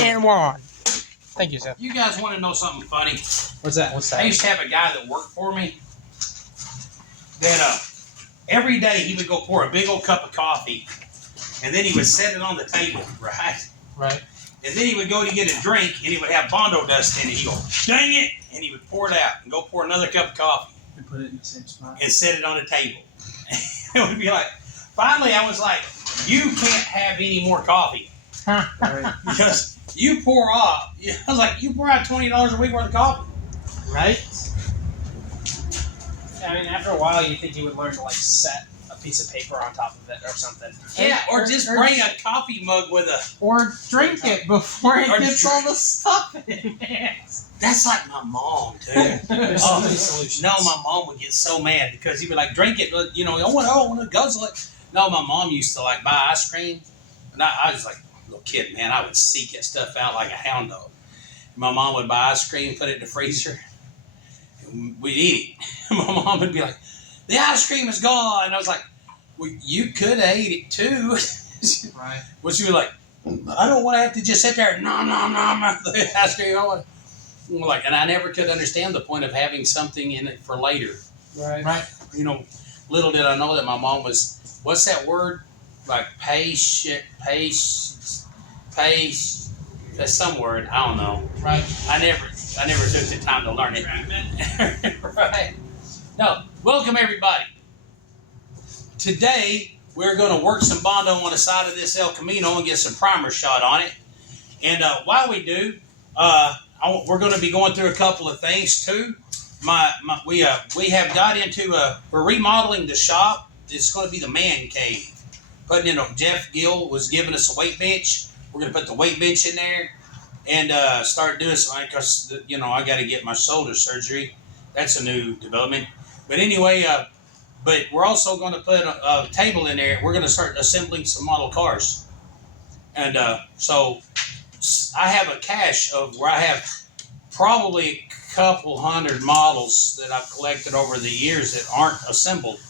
And why? Thank you, Seth. You guys want to know something funny? What's that? What's that? I used to have a guy that worked for me that every day he would go pour a big old cup of coffee, and then he would set it on the table, right? Right. And then he would go to get a drink, and he would have Bondo dust in it. He'd go, dang it! And he would pour it out and go pour another cup of coffee. And put it in the same spot. And set it on the table. It would be like, finally I was like, you can't have any more coffee. Right. Because you pour off, I was like, you pour out $20 a week worth of coffee. Right? I mean, after a while, you think you would learn to, like, set a piece of paper on top of it or something. Yeah, or just bring a coffee mug with a... Or drink it before it Or gets all the stuff in it. That's like my mom, too. There's so many solutions. No, my mom would get so mad because he'd be like, drink it, I want to guzzle it. No, my mom used to, like, buy ice cream. And I was like, little kid, man, I would seek that stuff out like a hound dog. And my mom would buy ice cream, put it in the freezer, and we'd eat it. And my mom would be like, the ice cream is gone. And I was like, well, you could have ate it too. Right. But she was like, I don't want to have to just sit there and nom, the ice cream. And I never could understand the point of having something in it for later. Right. Little did I know that my mom was, what's that word? Like pace, that's some word, I don't know. Right. I never took the time to learn it. Right. No, welcome everybody. Today, we're going to work some Bondo on the side of this El Camino and get some primer shot on it. And while we do, we're going to be going through a couple of things too. We have got into, we're remodeling the shop. It's going to be the man cave. Jeff Gill was giving us a weight bench. We're going to put the weight bench in there and start doing something because, I got to get my shoulder surgery. That's a new development. But anyway, but we're also going to put a table in there. We're going to start assembling some model cars. And so I have a cache of where I have probably a couple hundred models that I've collected over the years that aren't assembled.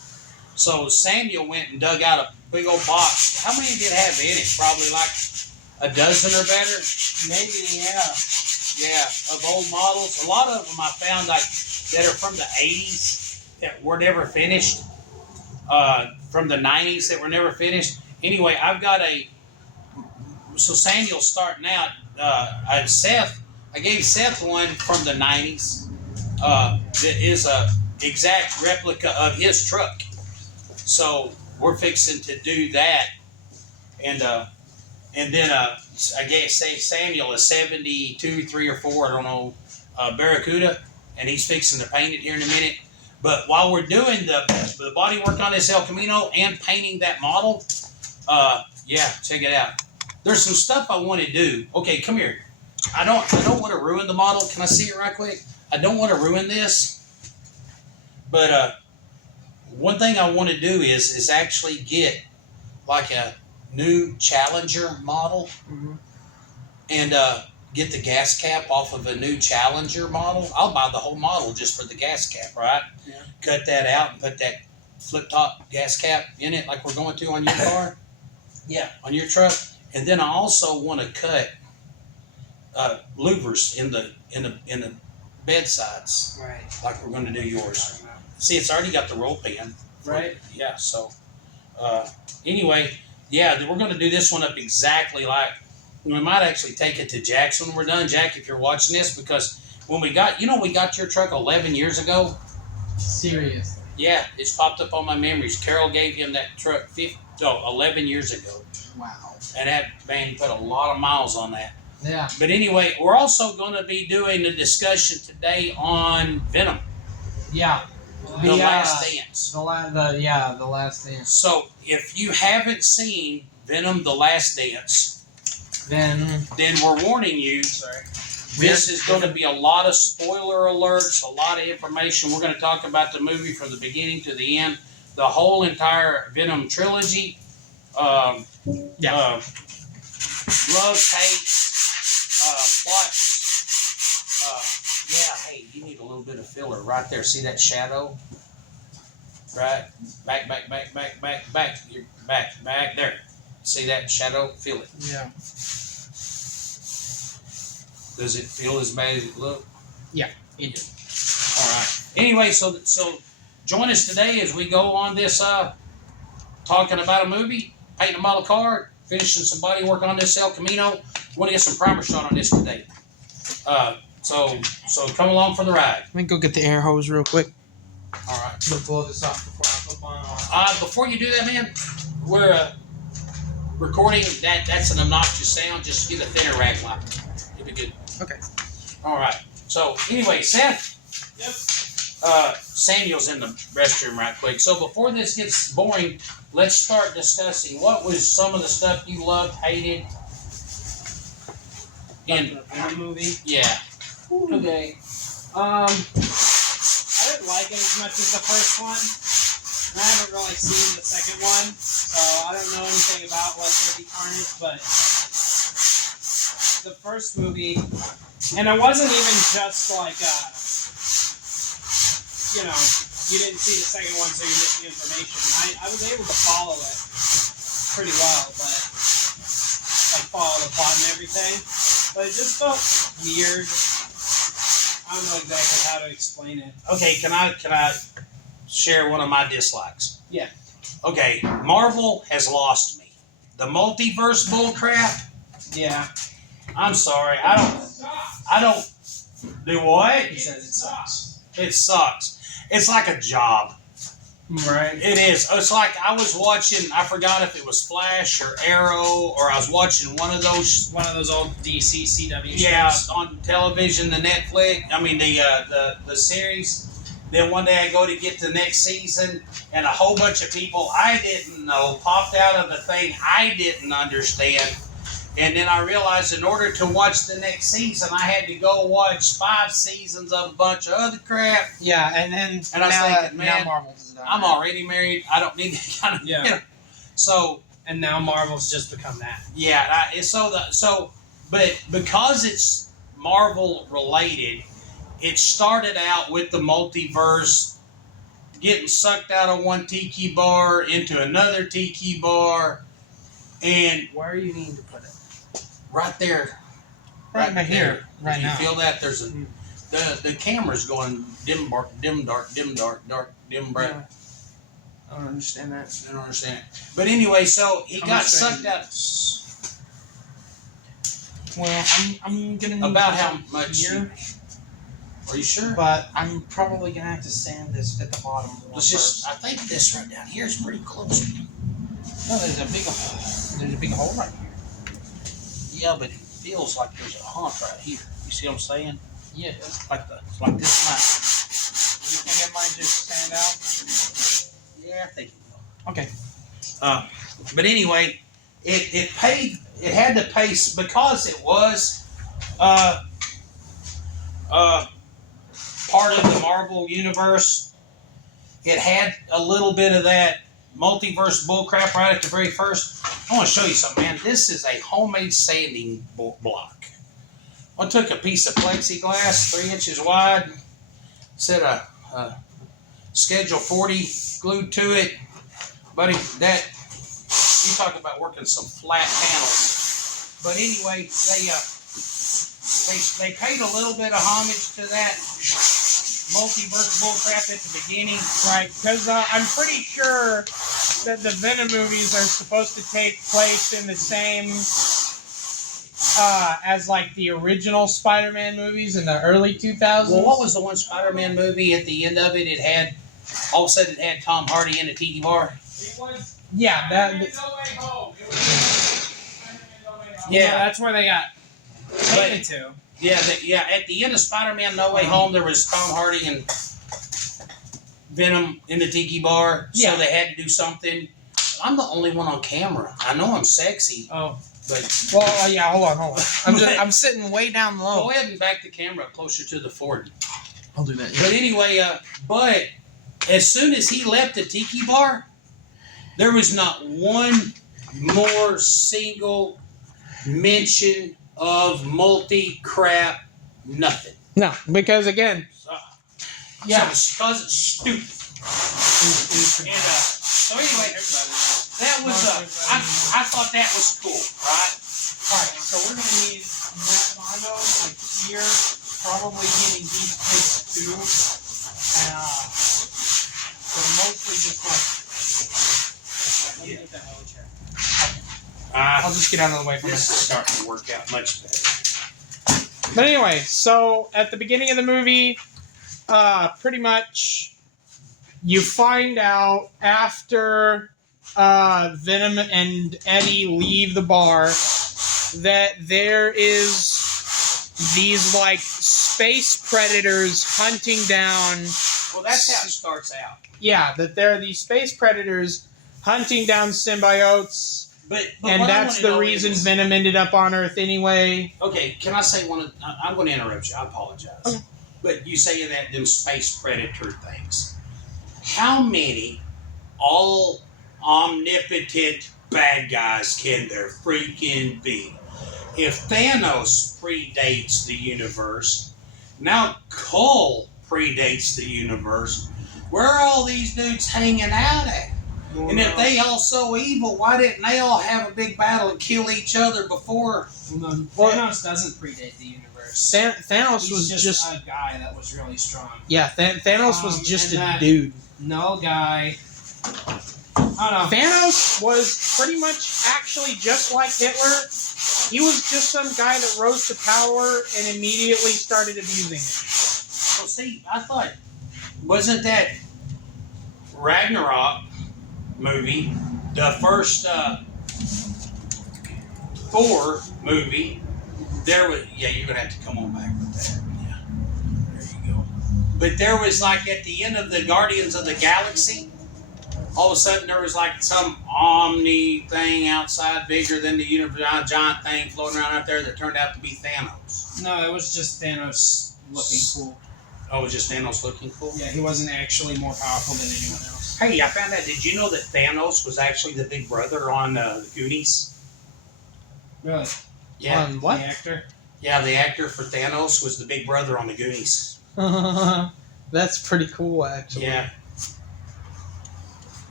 So Samuel went and dug out a big old box. How many did it have in it? Probably like a dozen or better. Maybe, yeah. Yeah, of old models. A lot of them I found that are from the 80s that were never finished. From the 90s that were never finished. Anyway, I've got so Samuel's starting out. I gave Seth one from the 90s that is a exact replica of his truck. So we're fixing to do that, and then I gave Samuel a 72, 3 or 4, I don't know, Barracuda, and he's fixing to paint it here in a minute. But while we're doing the body work on this El Camino and painting that model, check it out. There's some stuff I want to do. Okay, come here. I don't want to ruin the model. Can I see it right quick? I don't want to ruin this, but one thing I want to do is actually get like a new Challenger model and get the gas cap off of a new Challenger model. I'll buy the whole model just for the gas cap, right? Yeah. Cut that out and put that flip top gas cap in it like we're going to on your car. Yeah, on your truck. And then I also want to cut louvers in the bedsides. Right. Like we're going to do yours. See, it's already got the roll pin. Right. Yeah, so anyway, yeah, we're going to do this one up exactly like, we might actually take it to Jack's when we're done. Jack, if you're watching this, because when we got your truck 11 years ago. Seriously? Yeah, it's popped up on my memories. Carol gave him that truck 11 years ago. Wow. And that man put a lot of miles on that. Yeah. But anyway, we're also going to be doing a discussion today on Venom. Yeah. The Last Dance. The Last Dance. So, if you haven't seen Venom The Last Dance, then we're warning you. Sorry. This is going to be a lot of spoiler alerts, a lot of information. We're going to talk about the movie from the beginning to the end, the whole entire Venom trilogy. Love, hate, plots. Hey, you need a little bit of filler right there. See that shadow? Right? Back. You're back. There. See that shadow? Feel it. Yeah. Does it feel as bad as it looks? You do. All right. Anyway, so join us today as we go on this talking about a movie, painting a model car, finishing some body work on this El Camino. We want to get some primer shot on this today. So come along for the ride. Let me go get the air hose real quick. All right. To blow this off before I flip on. Before you do that, man, we're recording. That's an obnoxious sound. Just get a thinner rag line. You'll be good. Okay. All right. So anyway, Seth. Yep. Samuel's in the restroom right quick. So before this gets boring, let's start discussing what was some of the stuff you loved, hated, in the movie. Yeah. Okay. I didn't like it as much as the first one. And I haven't really seen the second one, so I don't know anything about Let There Be Carnage, but the first movie, and it wasn't even just like, you know, you didn't see the second one, so you missed the information. I was able to follow it pretty well, but like follow the plot and everything. But it just felt weird. I don't know exactly how to explain it. Okay, can I share one of my dislikes? Yeah. Okay, Marvel has lost me. The multiverse bullcrap. Yeah. I'm sorry. I don't do what? He says it sucks. It sucks. It's like a job. Right. It is. It's like I was watching, I forgot if it was Flash or Arrow, or I was watching one of those old DC CW shows. Yeah, on television, the Netflix. I mean the series. Then one day I go to get the next season, and a whole bunch of people I didn't know popped out of the thing I didn't understand. And then I realized in order to watch the next season, I had to go watch 5 seasons of a bunch of other crap. Yeah, and then And I was thinking, man, now Marvel's done. I'm already married. I don't need that kind of. Yeah. You know. So And now Marvel's just become that. yeah, but because it's Marvel related, it started out with the multiverse getting sucked out of one tiki bar into another tiki bar, and Where are you needing to put it? right there, Right here, right you now. feel that there's the camera's going dim dark, dim bright. Yeah. I don't understand that. I don't understand it. But anyway, so he got sucked out. Well, I'm gonna need About to how put much? here, Are you sure? but I'm probably gonna have to sand this at the bottom more Let's just. first. I think this right down here is pretty close. No, there's a big hole right here. Yeah, but it feels like there's a hump right here. You see what I'm saying? Yeah. Like this might. You think it might just stand out? Yeah, I think it will. Okay. But anyway, it had to pay because it was part of the Marvel universe. It had a little bit of that multiverse bullcrap right at the very first. I want to show you something, man. This is a homemade sanding block. I took a piece of plexiglass, 3 inches wide, set a Schedule 40 glued to it. Buddy, that, you talk about working some flat panels. But anyway, they paid a little bit of homage to that multiverse bullcrap at the beginning. Right, because I'm pretty sure that the Venom movies are supposed to take place in the same as like the original Spider-Man movies in the early 2000s. Well, what was the one Spider-Man movie at the end of it? It had, all of a sudden it had Tom Hardy in a tiki bar. Yeah, that. Yeah. That's where they got taken to. Yeah, at the end of Spider-Man No Way Home, there was Tom Hardy and Venom in the tiki bar, Yeah. so they had to do something. I'm the only one on camera. I know I'm sexy, Oh, but Well, yeah. Hold on. I'm sitting way down low. go ahead and back the camera up closer to the Ford. I'll do that. But anyway, but as soon as he left the tiki bar, there was not one more single mention of multi-crap, nothing. no, because again, Yeah, because it's stupid. And so anyway, that was I thought that was cool, right? alright, so we're going to need that mono, like year, probably getting these kids too. But mostly just Let me get that other chair. I'll just get out of the way for a This minute. is starting to work out much better. But anyway, so at the beginning of the movie, pretty much you find out after Venom and Eddie leave the bar that there is these like space predators hunting down. Well, that's how it starts out. Yeah, that there are these space predators hunting down symbiotes. But And what I that's wanna the know reason is- Venom ended up on Earth anyway. Okay, can I say one? I'm going to interrupt you. I apologize. Okay. But you say that them space predator things. How many all omnipotent bad guys can there freaking be? If Thanos predates the universe, now Cole predates the universe. Where are all these dudes hanging out at? And if they all so evil, why didn't they all have a big battle and kill each other before? Well, Thanos doesn't predate the universe. Thanos He's was just a guy that was really strong. yeah. Thanos was just and a that- dude. No guy. I don't know. Thanos was pretty much actually just like Hitler. He was just some guy that rose to power and immediately started abusing it. Well, see, I thought, wasn't that Ragnarok movie, the first Thor movie? There was, yeah, you're gonna have to come on back with that. Yeah, there you go. But there was like at the end of the Guardians of the Galaxy, all of a sudden there was like some omni thing outside, bigger than the universe, giant thing floating around out there that turned out to be Thanos. No, it was just Thanos looking cool. Oh, it was just Thanos looking cool? Yeah, he wasn't actually more powerful than anyone else. Hey, I found out. Did you know that Thanos was actually the big brother on the Goonies? Really? Yeah. On what? The actor? Yeah, the actor for Thanos was the big brother on the Goonies. That's pretty cool, actually. Yeah.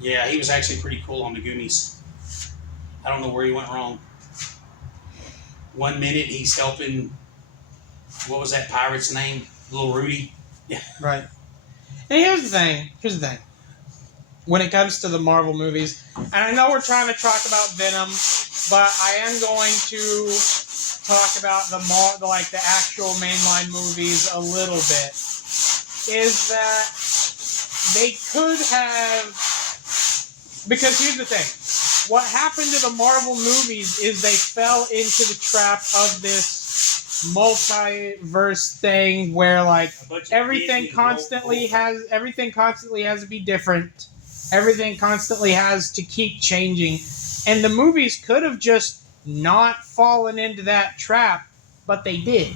Yeah, he was actually pretty cool on the Goonies. I don't know where he went wrong. 1 minute he's helping, what was that pirate's name? Little Rudy? Right. And here's the thing. When it comes to the Marvel movies, and I know we're trying to talk about Venom, but I am going to talk about the actual mainline movies a little bit. Is that they could have, because here's the thing. What happened to the Marvel movies is they fell into the trap of this multiverse thing where like everything constantly has to be different. Everything constantly has to keep changing. And the movies could have just not fallen into that trap, but they did.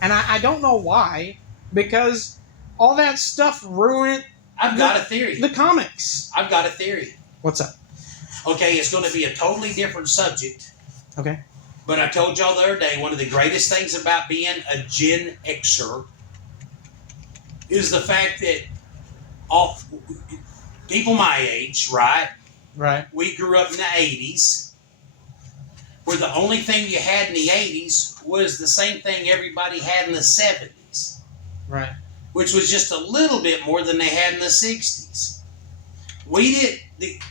And I don't know why, because all that stuff ruined I've got a theory. the comics. I've got a theory. What's up? Okay, it's going to be a totally different subject. Okay. But I told y'all the other day, one of the greatest things about being a Gen Xer is the fact that all people my age, right? Right. We grew up in the 80s, where the only thing you had in the 80s was the same thing everybody had in the 70s, Right. which was just a little bit more than they had in the 60s.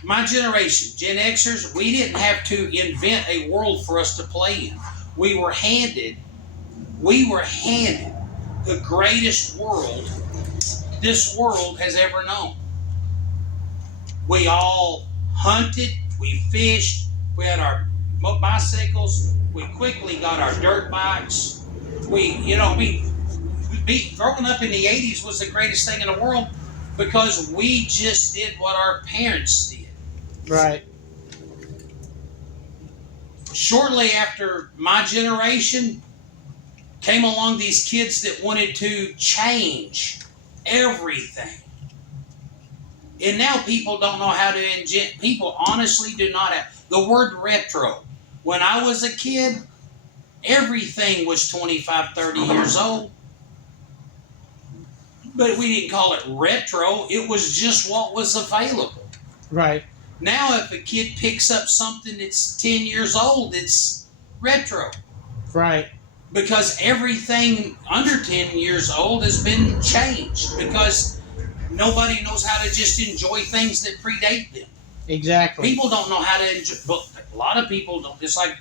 My generation, Gen Xers, we didn't have to invent a world for us to play in. We were handed the greatest world this world has ever known. We all hunted, we fished, we had our bicycles, we quickly got our dirt bikes. Growing up in the 80s was the greatest thing in the world because we just did what our parents did. Right. Shortly after my generation came along these kids that wanted to change everything. And now people don't know how to people honestly do not have the word retro. When I was a kid, everything was 25, 30 years old. But we didn't call it retro. It was just what was available. Right. Now if a kid picks up something that's 10 years old, it's retro. Right. because everything under 10 years old has been changed because nobody knows how to just enjoy things that predate them. Exactly. People don't know how to enjoy, but a lot of people don't. It's like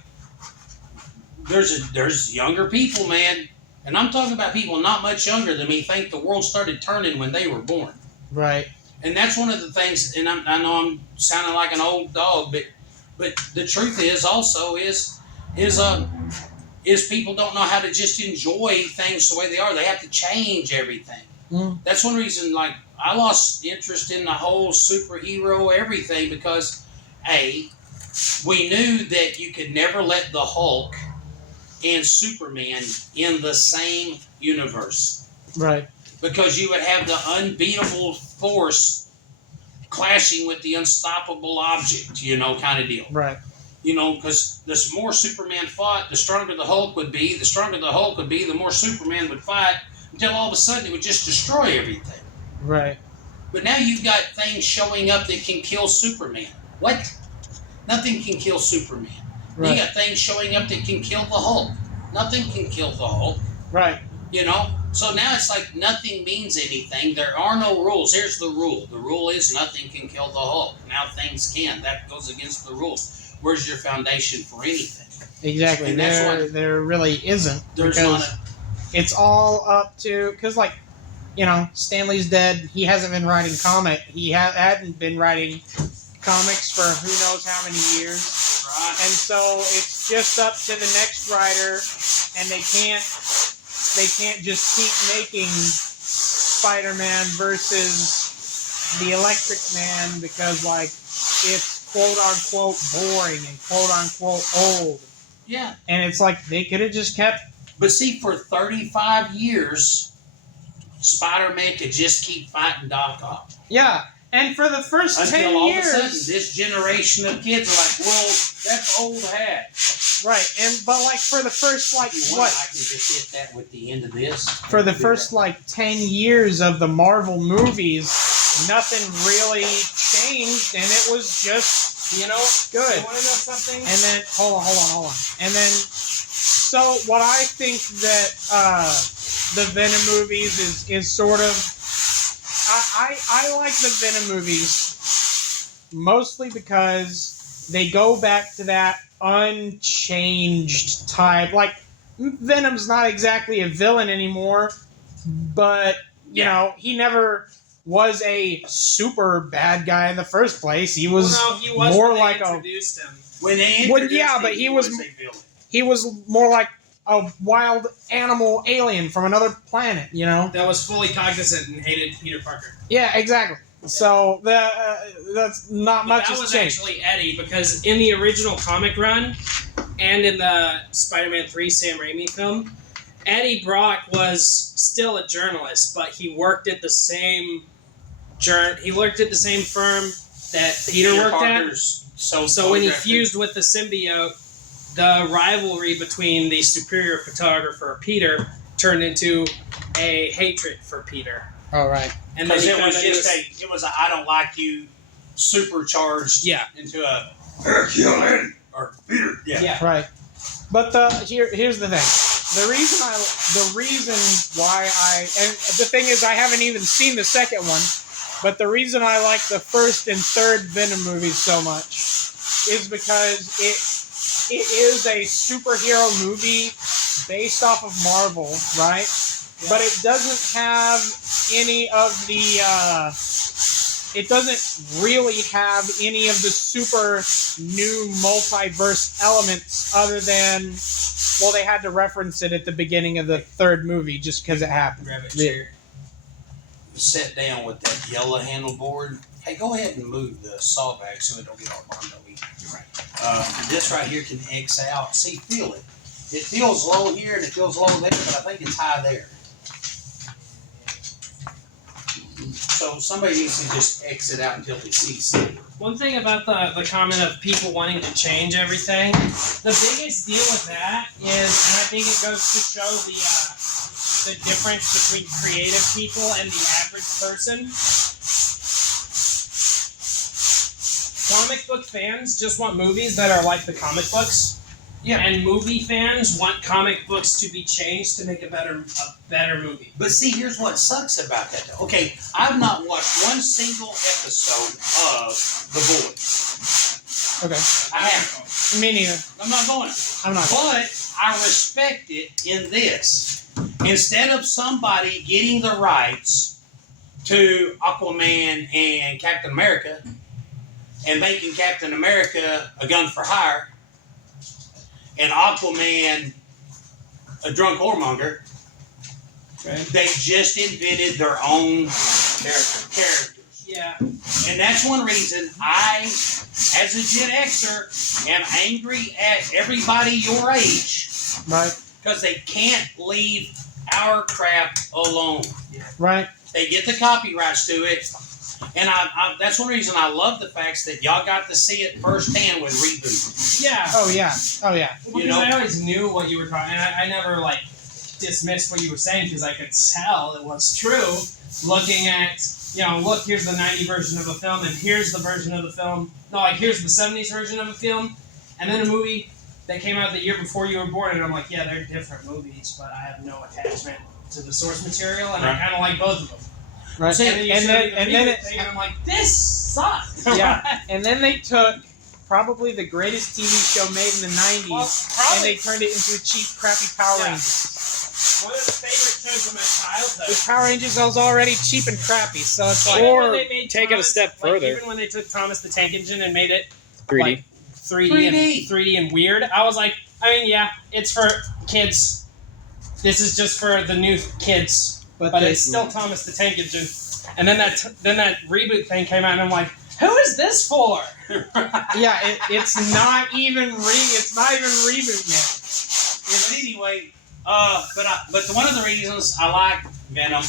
there's younger people, man, and I'm talking about people not much younger than me think the world started turning when they were born. Right. And that's one of the things, and I know I'm sounding like an old dog, but the truth is also is people don't know how to just enjoy things the way they are. They have to change everything. Mm. That's one reason, like, I lost interest in the whole superhero everything because, we knew that you could never let the Hulk and Superman in the same universe. Right. Because you would have the unbeatable force clashing with the unstoppable object, kind of deal. Right. Because the more Superman fought, the stronger the Hulk would be. The stronger the Hulk would be, the more Superman would fight, until all of a sudden it would just destroy everything. Right. But now you've got things showing up that can kill Superman. What? Nothing can kill Superman. Right. You got things showing up that can kill the Hulk. Nothing can kill the Hulk. Right. So now it's like nothing means anything. There are no rules. Here's the rule. The rule is nothing can kill the Hulk. Now things can. That goes against the rules. Where's your foundation for anything? Exactly. And that's why there really isn't. there's Because not it's all up to, because like, Stanley's dead. He hasn't been writing comic. He hadn't been writing comics for who knows how many years. right. And so it's just up to the next writer, and they can't just keep making Spider-Man versus the Electric Man because like it's quote unquote boring and quote unquote old. Yeah. And it's like they could have just kept. But see, for 35 years, Spider-Man could just keep fighting Doc Ock. Yeah. And for the first Until 10 all years, of a sudden, this generation of kids are like, well, that's old hat. right? But like for the first like You what? I can just hit that with the end of this. For the first like 10 years of the Marvel movies, nothing really changed, and it was just good. You want to know something? And then hold on. And then so what I think that the Venom movies is sort of. I like the Venom movies mostly because they go back to that unchanged type. Like, Venom's not exactly a villain anymore, but, he never was a super bad guy in the first place. He was, he was more when they like introduced him. When they introduced him, but he was a villain. he was more like a wild animal alien from another planet, That was fully cognizant and hated Peter Parker. Yeah, exactly. So that's not much That has was changed. actually Eddie, because in the original comic run and in the Spider-Man 3 Sam Raimi film, Eddie Brock was still a journalist, but he worked at the same firm that Peter worked at. So when he fused with the symbiote, the rivalry between the superior photographer Peter turned into a hatred for Peter. Oh, right. And then Because he it found was out just it was a I don't like you supercharged into a Herculean or Peter. Yeah. Right. But here's the thing. The reason why and the thing is I haven't even seen the second one, but the reason I like the first and third Venom movies so much is because it is a superhero movie based off of Marvel, right? Yeah. But it doesn't have any of the it doesn't really have any of the super new multiverse elements other than, well, they had to reference it at the beginning of the third movie just because it happened. Grab a chair. Sit down with that yellow handleboard. Hey, go ahead and move the saw back so it don't get all burned up. Right. This right here can X out. See, feel it. It feels low here and it feels low there, but I think it's high there. So somebody needs to just exit out until they see something. One thing about the comment of people wanting to change everything, the biggest deal with that is, and I think it goes to show the difference between creative people and the average person. Comic book fans just want movies that are like the comic books. Yeah. And movie fans want comic books to be changed to make a better movie. But see, here's what sucks about that. Though. Okay, I've not watched one single episode of The Boys. Okay. I haven't. Me neither. I'm not going to. I'm not. But I respect it in this. Instead of somebody getting the rights to Aquaman and Captain America and making Captain America a gun for hire and Aquaman a drunk whoremonger, they just invented their own characters. Yeah. And that's one reason I, as a Gen Xer, am angry at everybody your age. Right. Because they can't leave our crap alone. Right. They get the copyrights to it. And that's one reason I love the fact that y'all got to see it firsthand with Reboot. Yeah. Oh yeah. Oh yeah. Because I always knew what you were talking, and I never like dismissed what you were saying because I could tell it was true. Looking at, look, here's the 90 version of a film, and here's the version of the film. No, like here's the 70s version of a film, and then a movie that came out the year before you were born, and I'm like, yeah, they're different movies, but I have no attachment to the source material, and I kind of like both of them. Right. And then I'm like, this sucks. Yeah. And then they took probably the greatest TV show made in the 90s, and they turned it into a cheap, crappy Power Rangers. One of the favorite shows of my childhood. The Power Rangers was already cheap and crappy, so it's like... Or take it a step further. Even when they took Thomas the Tank Engine and made it 3D. like 3D and weird, I was like, it's for kids. This is just for the new kids. But it's still Thomas the Tank Engine. And then that reboot thing came out, and I'm like, who is this for? Yeah, it's not even reboot yet. But anyway, but one of the reasons I like Venom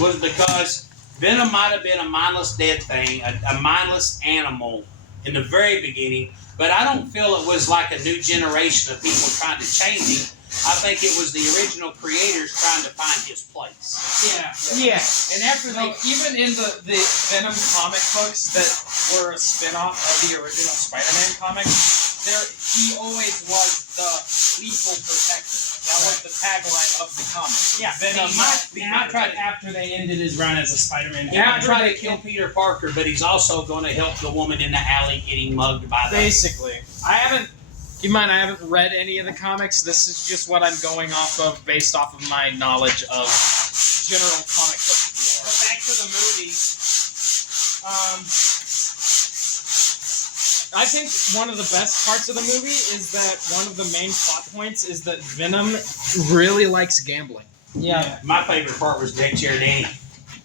was because Venom might have been a mindless dead thing, a mindless animal in the very beginning, but I don't feel it was like a new generation of people trying to change him. I think it was the original creators trying to find his place. Yeah. And after even in the Venom comic books that were a spin-off of the original Spider-Man comics, he always was the lethal protector. That was the tagline of the comic. Yeah, Venom after they ended his run as a Spider-Man. He might try to kill Peter Parker, but he's also going to help the woman in the alley getting mugged by the... Basically. Keep in mind, I haven't read any of the comics. This is just what I'm going off of, based off of my knowledge of general comic book lore. But back to the movie. I think one of the best parts of the movie is that one of the main plot points is that Venom really likes gambling. Yeah. My favorite part was Deck Chair Danny.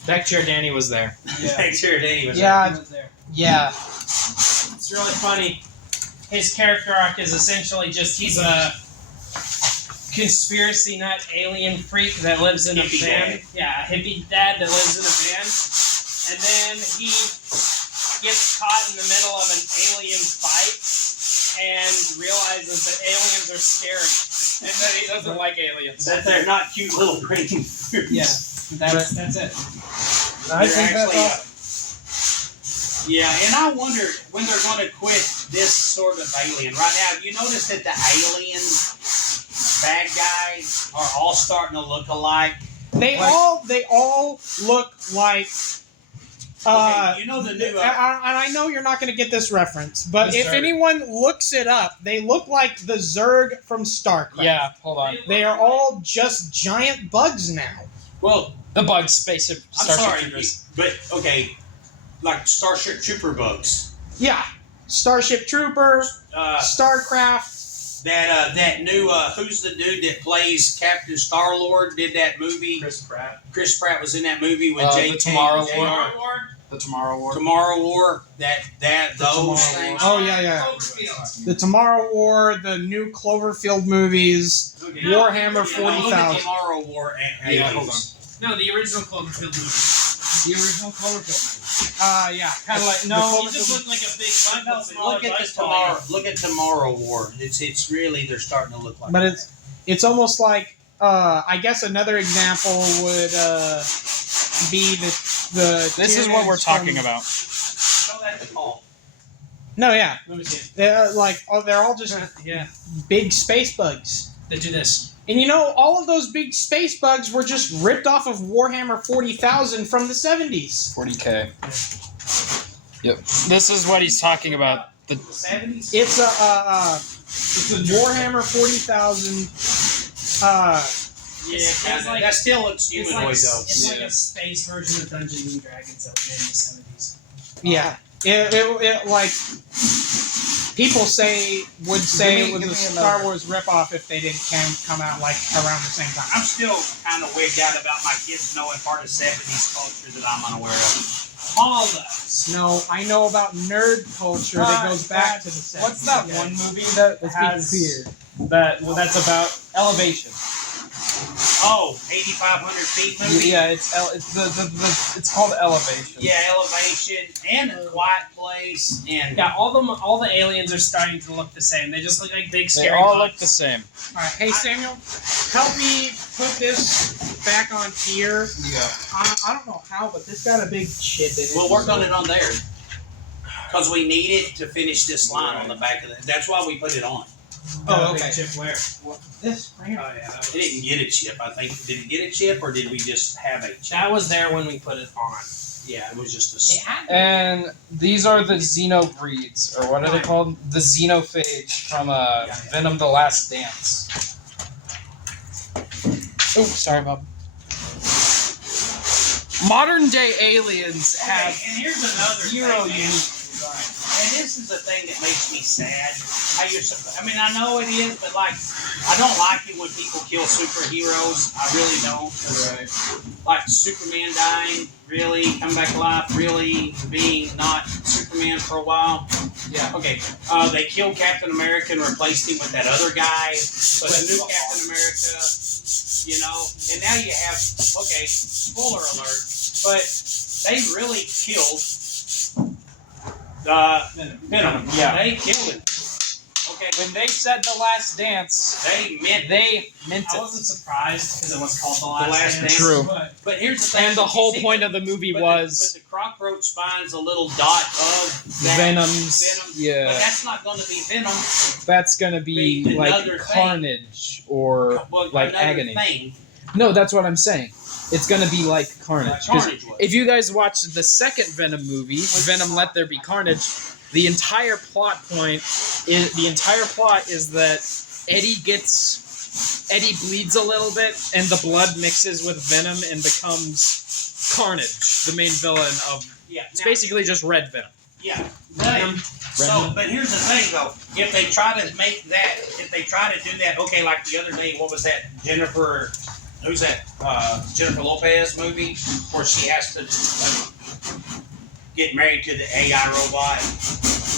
Deck Chair Danny was there. Deck Chair Danny was there. Yeah. It's really funny. His character arc is essentially just he's a conspiracy nut alien freak that lives in a Hippie van. dad. Yeah, a hippie dad that lives in a van. And then he gets caught in the middle of an alien fight and realizes that aliens are scary. And that he doesn't like aliens. That they're not cute little green fruits. Yeah, that's it. I think that's awesome. Yeah, and I wonder when they're going to quit this sort of alien. Right now, have you noticed that the alien bad guys are all starting to look alike? They all look like... Okay, you know the new... and I know you're not going to get this reference, but if anyone looks it up, they look like the Zerg from StarCraft. Yeah, hold on. They are all just giant bugs now. Well, The bugs, Starship Troopers. But, okay, like Starship Trooper bugs. Yeah. Starship Trooper, StarCraft. That new, who's the dude that plays Captain Star-Lord, did that movie? Chris Pratt. Chris Pratt was in that movie with J.K. The Tomorrow J.R. War. The Tomorrow War. Tomorrow War, those things. Oh, yeah. The Tomorrow War, the new Cloverfield movies, Okay. Warhammer Yeah, look at 40,000. Tomorrow War. Hold on. No, the original Cloverfield movie. The original Cloverfield movie. Yeah. Kind of like, no, he just looked like a big bug. Look at Tomorrow War. It's really, they're starting to look like. But it's almost like, I guess another example would be the This is what we're talking about. Show that to Paul. No, yeah. Let me see. They're they're all just Yeah, big space bugs. they do this. And you know, all of those big space bugs were just ripped off of Warhammer 40,000 from the 70s. 40K. Yep. This is what he's talking about. The 70s? It's a Warhammer 40,000. That still looks humanoid, though. It's like a space version of Dungeons and Dragons that was made in the 70s. Yeah. It like people would say it was a Star Wars ripoff if they didn't come out like around the same time. I'm still kind of wigged out about my kids knowing part of 70s culture that I'm unaware of. Hollows. No, I know about nerd culture that goes back to the 70s. What's that one movie that Let's has be clear. that's about elevation? Oh, 8,500 feet movie? Yeah, it's called Elevation. Yeah, Elevation and A Quiet Place and Yeah, all the aliens are starting to look the same. They just look like big They scary all bugs. look the same. All right, hey Samuel, help me put this back on tier. Yeah. I don't know how, but this got a big chip in it. we'll work on it on there. Because we need it to finish this line on the back of it. That's why we put it on. Oh, okay. Big chip where? This right here. Oh yeah, that was, It didn't get a chip, I think. Did it get a chip or did we just have a chip? that was there when we put it on. Yeah, it was just a. And these are the xenobreeds, or what are they called? The xenophage from Venom The Last Dance. Oh, sorry, Bob. Modern day aliens have and here's another zero thing, man. unique. And this is the thing that makes me sad. How you're I mean, I know it is, but like, I don't like it when people kill superheroes. I really don't. Right. Like Superman dying, really, come back alive, really being not Superman for a while. Yeah. Okay, they killed Captain America and replaced him with that other guy, but a new Captain America, you know, and now you have, okay, spoiler alert, but they really killed Venom. Yeah. They killed him. Okay, When they said The Last Dance, they meant they meant I it. wasn't surprised because it was called The Last Last Dance. Dance. True. But here's the thing. And the you whole see point of the movie but was the cockroach spine's a little dot of that Venom's. Venom. But Yeah, that's not going to be Venom. that's gonna be Be like another thing. Carnage or Well, like another agony. thing. No, that's what I'm saying. It's gonna be like Carnage. 'Cause Carnage was. if you guys watched the second Venom movie, Venom Let There Be Carnage, the entire plot is that Eddie bleeds a little bit and the blood mixes with Venom and becomes Carnage, the main villain of Yeah. it's now- basically just Red Venom. Yeah. Venom. So, but here's the thing, though. If they try to make that, okay, like the other day, what was that? Jennifer, who's that? Jennifer Lopez movie where she has to get married to the AI robot.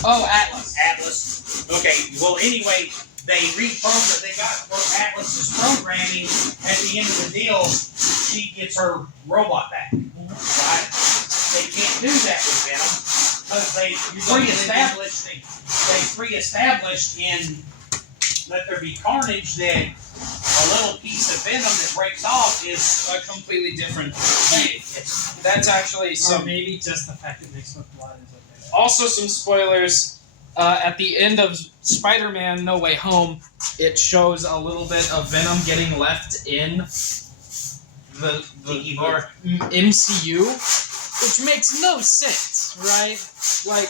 Oh, Atlas. Atlas. Okay, well, anyway, they reprogrammed, they got Atlas's programming. At the end of the deal, she gets her robot back. Right? They can't do that with Venom because they pre-established in Let There Be Carnage that a little piece of Venom that breaks off is A completely different thing. That's actually Or some maybe just the fact it mixed with blood is okay. also some spoilers. At the end of Spider-Man No Way Home, it shows a little bit of Venom getting left in the MCU, which makes no sense, right? Like,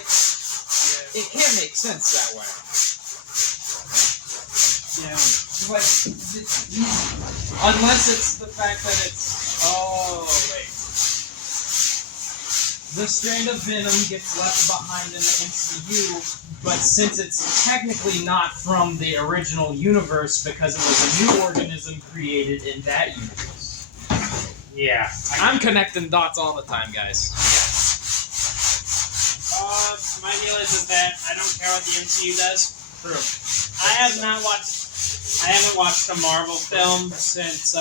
it can't make sense that way. Yeah. Like, unless it's the fact that it's wait. The strain of Venom gets left behind in the MCU, but since it's technically not from the original universe because it was a new organism created in that universe. Yeah. I'm connecting dots all the time, guys. My deal is that I don't care what the MCU does. True. I haven't watched a Marvel film since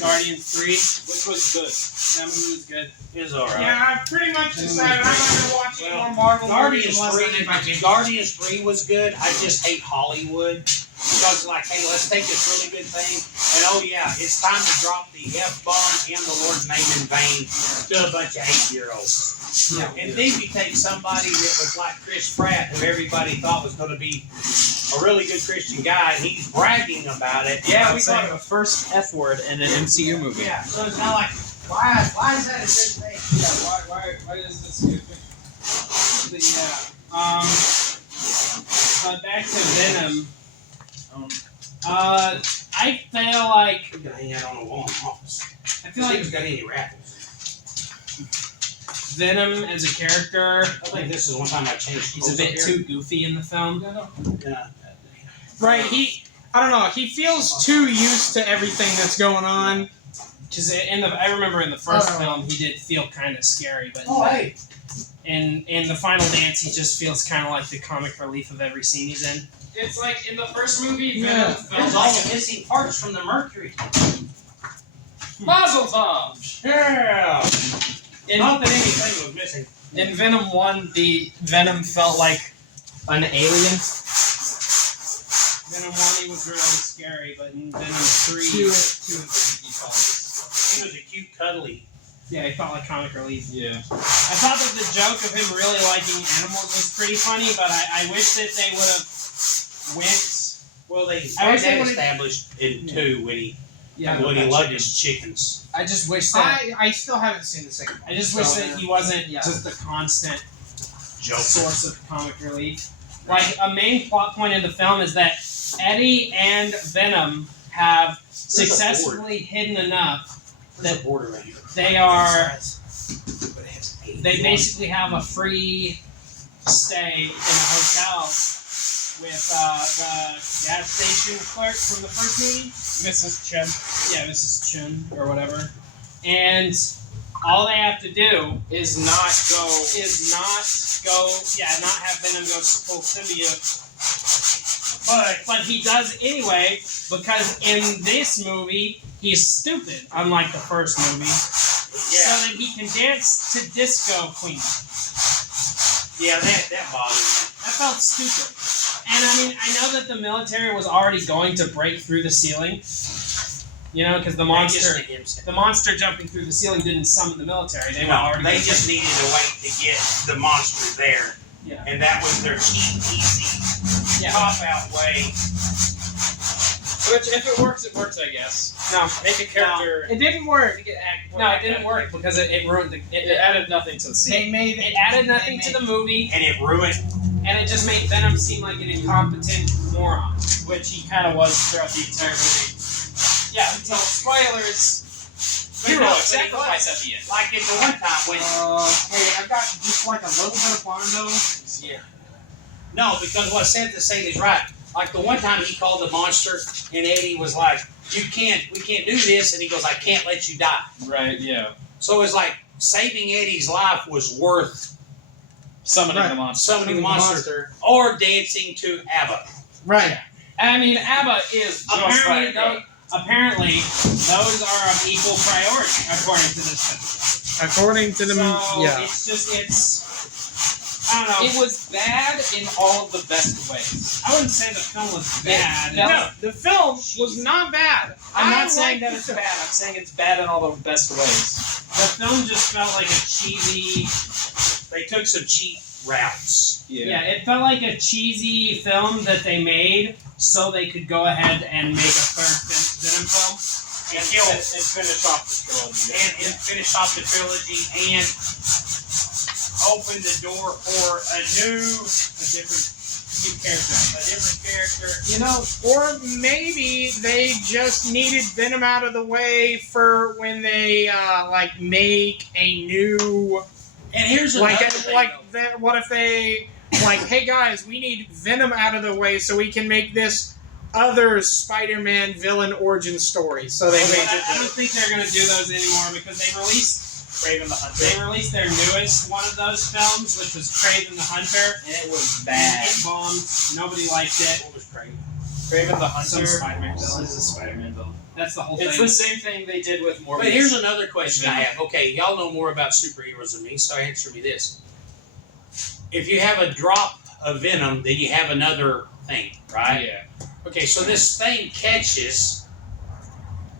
Guardians 3, which was good. That movie was good. It was alright. Yeah, I pretty much decided I'm not gonna watch any more Marvel movies Guardians unless 3, anybody. Guardians 3 was good. I just hate Hollywood. Because like, hey, let's take this really good thing, and oh yeah, it's time to drop the F-bomb and the Lord's name in vain to a bunch of 8-year-olds. Yeah. And then you take somebody that was like Chris Pratt, who everybody thought was going to be a really good Christian guy, and he's bragging about it. Yeah, we got the first F word in an MCU movie. Yeah, so it's not like, why is that a good thing? Yeah, why is this good? But yeah. But back to Venom. I feel like We're going to hang out on a wall in the office. I feel like Steve's got any raffles. Venom as a character, I think this is one time I changed he's a bit too goofy in the film. Yeah. Right. I don't know. He feels too used to everything that's going on. Because I remember in the first film he did feel kind of scary, but Oh, hey. in the final dance he just feels kind of like the comic relief of every scene he's in. It's like in the first movie, Venom Yeah. felt There's all like the missing parts from the Mercury. Mazel tov! Yeah. In, Not that anything was missing. in Venom 1, the Venom felt like an alien. Venom 1 he was really scary, but in Venom 3, 2 and 3 he felt He was a cute, cuddly. yeah, he felt like comic relief. Yeah. I thought that the joke of him really liking animals was pretty funny, but I wish that they would have went. Well, they I wish they had would've- established in 2 when he Yeah, loved his chickens. I just wish that. I still haven't seen the second one. I just wish that he wasn't Yeah. just a constant Joke. source of comic relief. Like a main plot point in the film is that Eddie and Venom have successfully hidden enough There's a border right here. they are. But it has 8. They basically have a free stay in a hotel with the gas station clerk from the first movie, Mrs. Chun. Yeah, Mrs. Chun or whatever. And all they have to do Is not not have Venom go full symbiote. But he does anyway, because in this movie he's stupid, unlike the first movie. So that he can dance to Disco Queen. Yeah, that bothered me. That felt stupid. And I mean, I know that the military was already going to break through the ceiling. You know, because the monster jumping through the ceiling didn't summon the military. They were already. They just needed to wait to get the monster there. Yeah. And that was their cheap, easy, cop-out way. Which, if it works, I guess. No, Make a character. It didn't work. Make it act. no, it didn't work because it ruined the. It added nothing to the scene. They made It added nothing to the movie, And it ruined. and it just made Venom seem like an incompetent moron, which he kind of was throughout the entire movie. Yeah, until spoilers. Heroic But sacrifice at the end. Like at the one time when. Hey, I've got just like a little bit of Bondo. Yeah. No, because what Seth is saying is right. Like the one time he called the monster, and Eddie was like, we can't do this, and he goes, I can't let you die. Right, yeah. So it's like saving Eddie's life was worth Summoning Right. the monster. summoning the monster or dancing to ABBA. Right. I mean, ABBA is Apparently, apparently those are of equal priority according to this film. According to the So yeah. it's I don't know. It was bad in all of the best ways. I wouldn't say the film was bad. No, the film was not bad. I'm I not saying that liked it's the bad. film. I'm saying it's bad in all the best ways. The film just felt like a cheesy. They took some cheap routes. Yeah, it felt like a cheesy film that they made so they could go ahead and make a third Venom film And finish off the trilogy. and finish off the trilogy and open the door for a different character. You know, or maybe they just needed Venom out of the way for when they like make a new And here's another like thing, what if they like, hey guys, we need Venom out of the way so we can make this other Spider-Man villain origin story. So they made I don't think they're going to do those anymore because they released Craven the Hunter. They released their newest one of those films, which was Craven the Hunter, and it was bad. It bombed. Nobody liked it. What was Craven? Craven the Some Hunter. Spider-Man This villain. is a Spider-Man villain. That's the whole It's thing. the same thing they did with Morbius. But here's another question I have. Okay, y'all know more about superheroes than me, so answer me this. If you have a drop of Venom, then you have another thing, right? Yeah. Okay, so this thing catches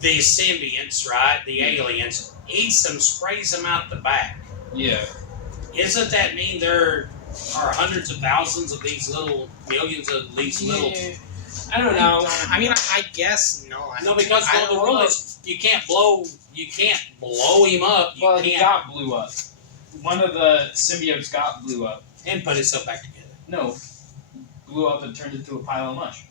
the symbionts, right? The aliens, eats them, sprays them out the back. Yeah. Isn't that mean there are hundreds of thousands of these little, millions of these little? I don't know. I mean, I guess no. No, because I the don't rule know. is you can't blow him up. You Well, he can't got blew up. One of the symbiotes got blew up. and put itself back together. No. Blew up and turned into a pile of mush.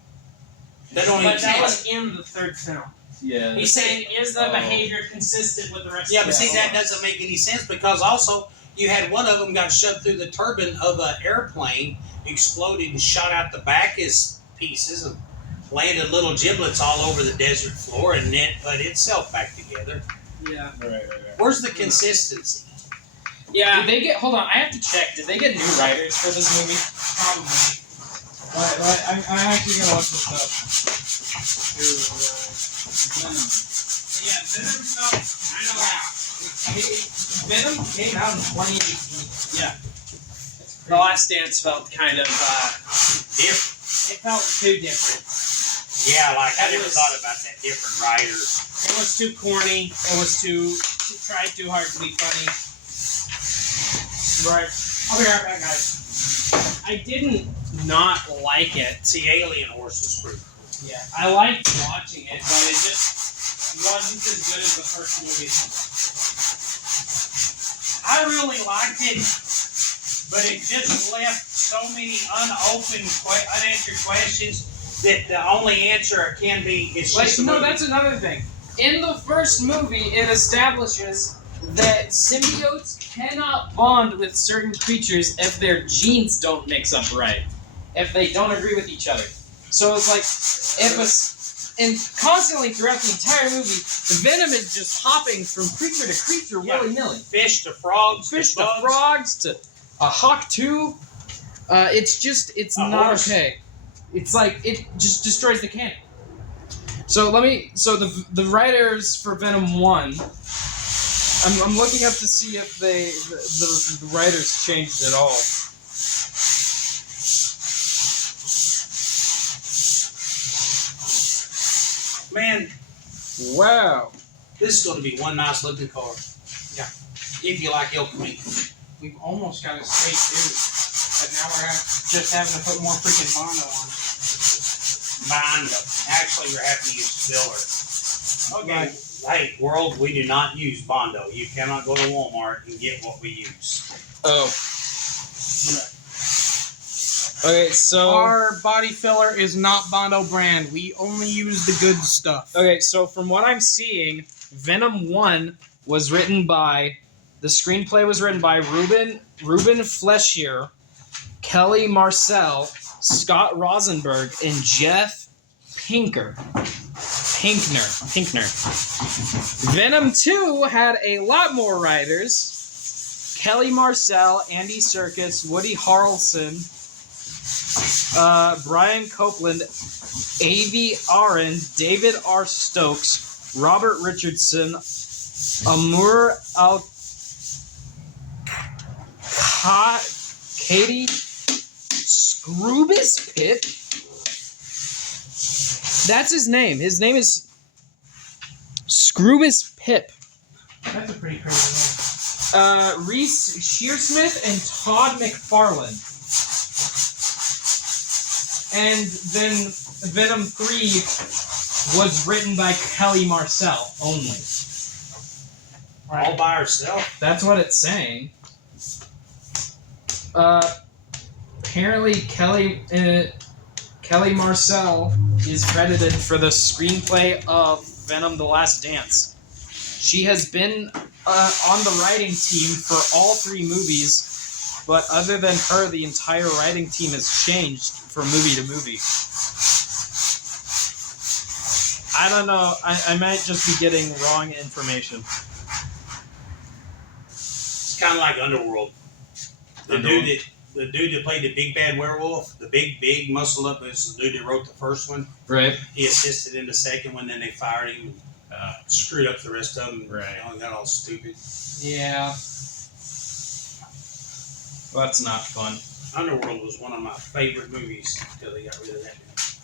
That don't even But that sense. was in the third film. Yeah. He's saying, is the Oh. behavior consistent with the rest Yeah, of but the see, that doesn't make any sense because also you had one of them got shoved through the turbine of an airplane, exploded and shot out the back as pieces and landed little giblets all over the desert floor and then put itself back together. Yeah. Right. Where's the consistency? Yeah, Did they get? Hold on, I have to check. Did they get new writers for this movie? probably. I'm actually gonna look this up. Yeah, Venom felt kind of out. Venom came out in 2018. Yeah. The Last Dance felt kind of, Different. it felt too different. Yeah, like I never was- thought about that. Different writers. It was too corny. It was too tried too hard to be funny. Right. I'll be right back, guys. I didn't not like it. See, Alien Horse was pretty cool. Yeah, I liked watching it, but it just wasn't as good as the first movie. I really liked it, but it just left so many unanswered questions that the only answer can be it's Like, just a no, movie. that's another thing. In the first movie, it establishes that symbiotes cannot bond with certain creatures if their genes don't mix up right, if they don't agree with each other. So it's like, and constantly throughout the entire movie, the Venom is just hopping from creature to creature Yeah. willy-nilly. Fish to frogs, Fish to to bugs. frogs to a hawk too. It's A not horse. okay. It's like it just destroys the canon. So the writers for Venom 1, I'm looking up to see if the writers changed at all. Man, Wow. this is going to be one nice looking car. Yeah. If you like elk meat. We've almost got a straight dude, but now we're just having to put more freaking Bondo on. Bondo. Actually, we're having to use filler. Okay. Hey, world, we do not use Bondo. You cannot go to Walmart and get what we use. Oh. Okay, so Our body filler is not Bondo brand. We only use the good stuff. okay, so from what I'm seeing, Venom 1 was written by the screenplay was written by Ruben Fleischer, Kelly Marcel, Scott Rosenberg, and Jeff Pinkner. Venom 2 had a lot more writers. Kelly Marcel, Andy Serkis, Woody Harrelson, Brian Copeland, Avi Aaron, David R. Stokes, Robert Richardson, Amur Katie, Scroobus Pip. That's his name. His name is Scroobus Pip. That's a pretty crazy Reese Shearsmith and Todd McFarlane. And then Venom 3 was written by Kelly Marcel only. All by herself. That's what it's saying. Apparently Kelly Marcel is credited for the screenplay of Venom The Last Dance. She has been on the writing team for all 3 movies, but other than her, the entire writing team has changed from movie to movie. I don't know. I might just be getting wrong information. It's kind of like Underworld. The dude that played the big bad werewolf, the big muscle up, is the dude that wrote the first one. Right. He assisted in the second one, then they fired him and screwed up the rest of them. Right. Got all stupid. Yeah. Well, that's not fun. Underworld was one of my favorite movies until they got rid of that.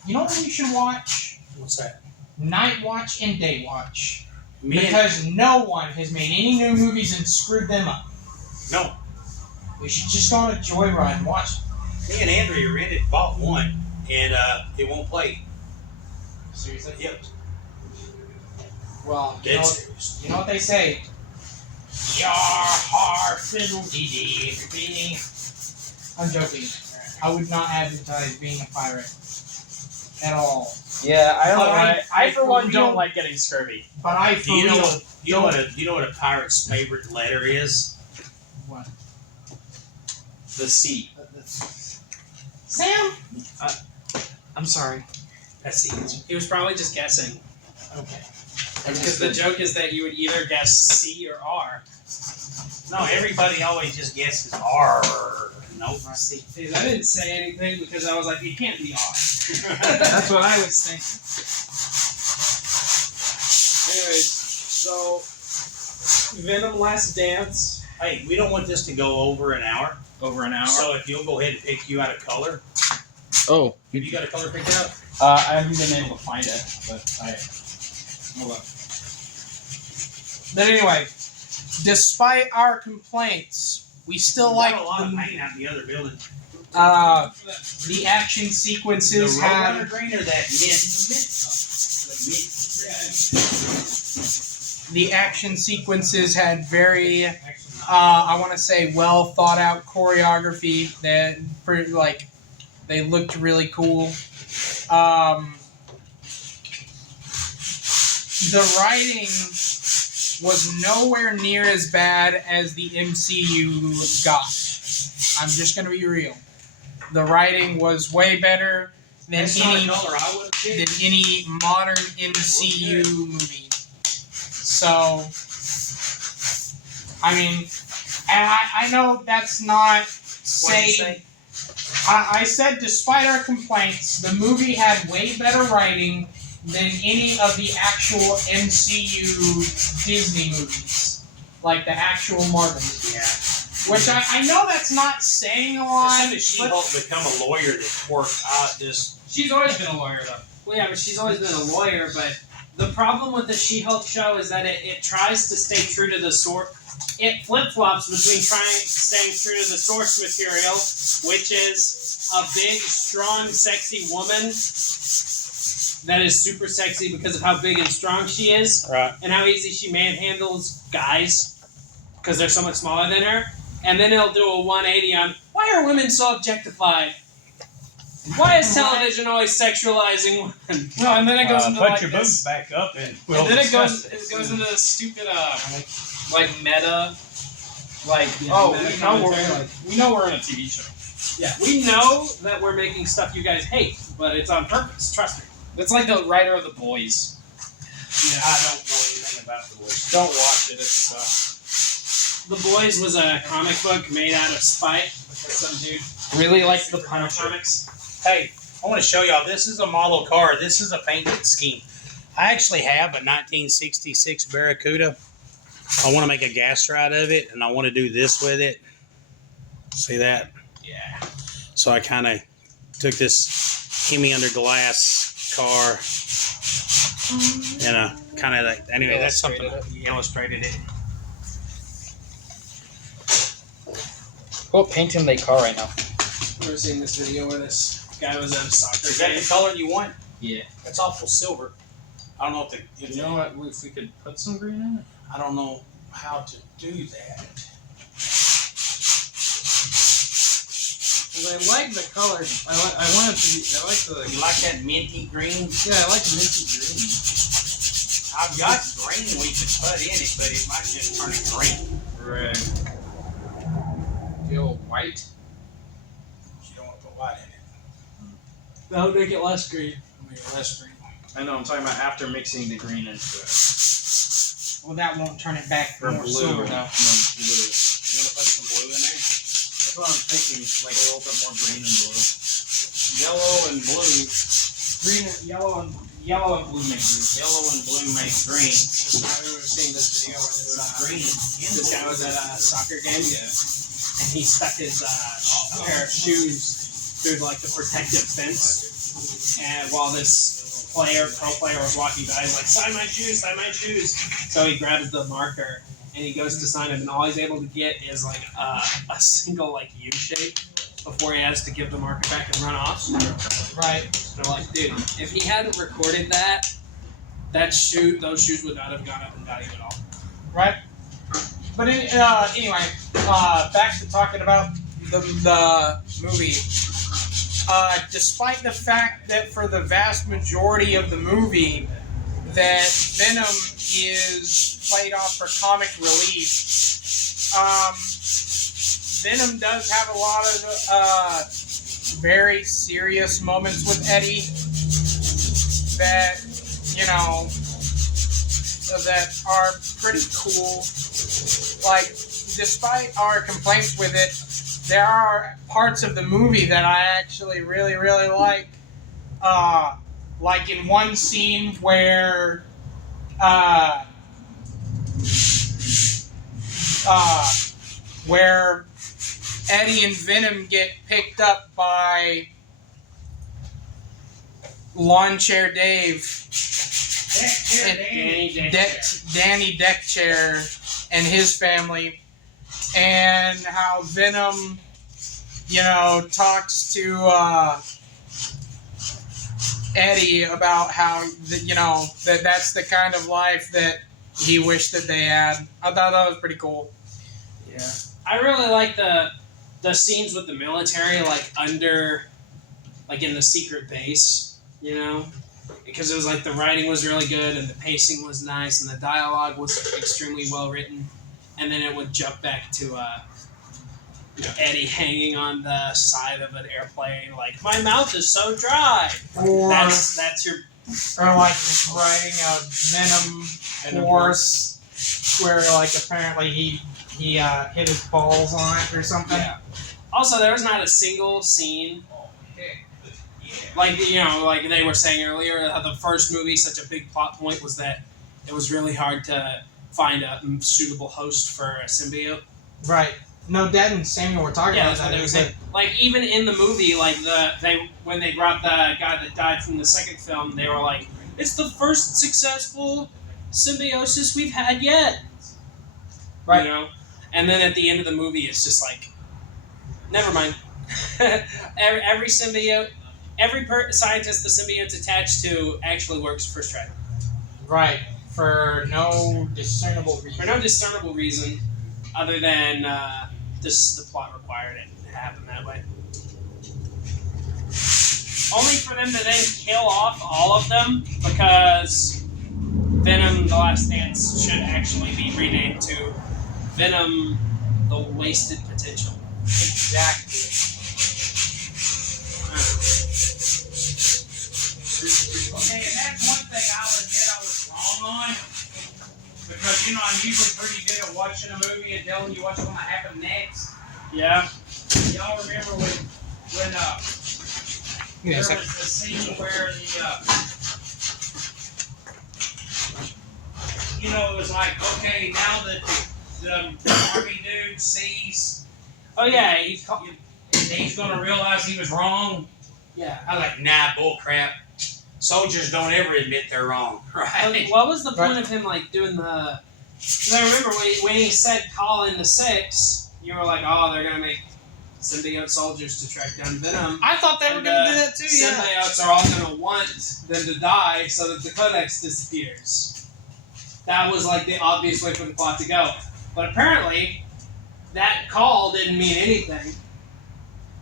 You know what we should watch? What's that? Night Watch and Day Watch. Me and, Because no one has made any new movies and screwed them up. no, We should just go on a joyride and watch them. me and Andrea bought one, and it won't play. Seriously? Yep, Well, dead serious. you know what they say? Your heart fiddle dee dee. I'm joking. I would not advertise being a pirate at all. Yeah, I don't. But I for one real- don't like getting scurvy. But I Do you know real what? You know what a pirate's favorite letter is? What? The C. Sam. I'm sorry. That's the answer. He was probably just guessing. Okay. Because the joke is that you would either guess C or R. No, everybody always just guesses R. Nope. See, I didn't say anything because I was like, it can't be R. That's what I was thinking. Anyways, so Venom Last Dance. Hey, we don't want this to go over an hour. Over an hour. So if you'll go ahead and pick you out a color. Oh. Have you got a color picked out? I haven't been able to find it, but hold on. But anyway, despite our complaints, we still We like got a lot of paint out in the other building. the action The sequences Roadrunner had green or that mint? the action sequences had very I want to say well thought out choreography that they looked really cool. The writing was nowhere near as bad as the MCU got. I'm just gonna be real. The writing was way better than That's not a any color I would have picked. modern MCU movie. So, I mean, and I know that's not What'd you saying. say? I said, despite our complaints, the movie had way better writing than any of the actual MCU Disney movies, like the actual Marvel movies. Yeah. Which I know that's not saying a lot. As soon as she but helped become a lawyer that twerked out this. She's always been a lawyer, though. Well, yeah, but she's always been a lawyer, but the problem with the She-Hulk show is that it tries to stay true to the source. It flip-flops between staying true to the source material, which is a big, strong, sexy woman that is super sexy because of how big and strong she is, Right. and how easy she manhandles guys because they're so much smaller than her. And then it'll do a 180 on, why are women so objectified? Why is television always sexualizing women? No, and then it goes into put like your this. boobs back up and And then it goes into this stupid like meta. Like meta we know we're in a TV show. Yeah, we know that we're making stuff you guys hate, but it's on purpose. Trust me. It's like the writer of The Boys. Yeah, I don't know anything about the voice. Don't watch it. It's The Boys was a comic book made out of spite because some dude really like the Punisher Punisher. comics. Hey, I want to show y'all. This is a model car. This is a painted scheme. I actually have a 1966 Barracuda. I want to make a gas ride of it, and I want to do this with it. See that? Yeah. So I kind of took this Hemi under glass car and kind of like, anyway, that's something I illustrated it. What painting they car right now? Ever seen this video where this guy was at a soccer Is that game? the color you want? Yeah. That's awful silver. I don't know if You know what? If we could put some green in it. I don't know how to do that. Cause I like the color. I want it to be. I like the. You like that minty green? Yeah, I like the minty green. I've got green we could put in it, but it might just turn it green. Right. Feel white. You don't want to put white in it. That would make it less green. Make it less green. I know. I'm talking about after mixing the green into it. well, that won't turn it back Or more blue. silver though. No, blue. You want to put some blue in there? That's what I'm thinking. Like a little bit more green and blue. Yellow and blue. Green, yellow and blue make green. Yellow and blue make green. I remember seeing this video where this, Green. this guy was at a soccer game. Yeah. and he stuck his a pair of shoes through like the protective fence. And while this pro player was walking by, he's like, sign my shoes, sign my shoes. So he grabs the marker and he goes to sign him, and all he's able to get is like a single like U shape before he has to give the marker back and run off. Right. They're like, dude, if he hadn't recorded those shoes would not have gone up and got him at all. Right. But anyway, back to talking about the movie. Despite the fact that for the vast majority of the movie that Venom is played off for comic relief, Venom does have a lot of very serious moments with Eddie that, you know, that are pretty cool. Like, despite our complaints with it, there are parts of the movie that I actually really, really like. Like in one scene where Eddie and Venom get picked up by Lawn Chair Dave. Danny Deckchair and his family, and how Venom, you know, talks to Eddie about how that's the kind of life that he wished that they had. I thought that was pretty cool. Yeah, I really like the scenes with the military, like in the secret base, you know. Because it was like the writing was really good and the pacing was nice and the dialogue was extremely well written, and then it would jump back to Eddie hanging on the side of an airplane like, my mouth is so dry. Or that's your like riding a Venom horse where like apparently he hit his balls on it or something. Yeah. Also, there was not a single scene. Like, you know, like they were saying earlier, the first movie, such a big plot point was that it was really hard to find a suitable host for a symbiote. Right. No, Dad and Samuel were talking about that's that. what they were saying. Like, even in the movie, like when they brought the guy that died from the second film, they were like, it's the first successful symbiosis we've had yet. Right. You know? And then at the end of the movie, it's just like, never mind. every symbiote... Every scientist the symbiote's attached to actually works first try. Right. For no discernible reason. For no discernible reason, other than the plot required it to happen that way. Only for them to then kill off all of them, because Venom The Last Dance should actually be renamed to Venom The Wasted Potential. Exactly. Okay, and that's one thing I'll admit I was wrong on. Because, you know, I'm usually pretty good at watching a movie and telling you what's going to happen next. Yeah. Y'all remember when there was the scene where it was like, okay, now that the army dude sees, Oh yeah, he's going to realize he was wrong. yeah. I was like, nah, bullcrap. Soldiers don't ever admit they're wrong, right? What was the point of him like doing the? Because I remember when he said call in the 6, you were like, oh, they're gonna make symbiote soldiers to track down Venom. I thought they were going to do that too, yeah. Symbiotes are all gonna want them to die so that the codex disappears. That was like the obvious way for the plot to go. But apparently, that call didn't mean anything.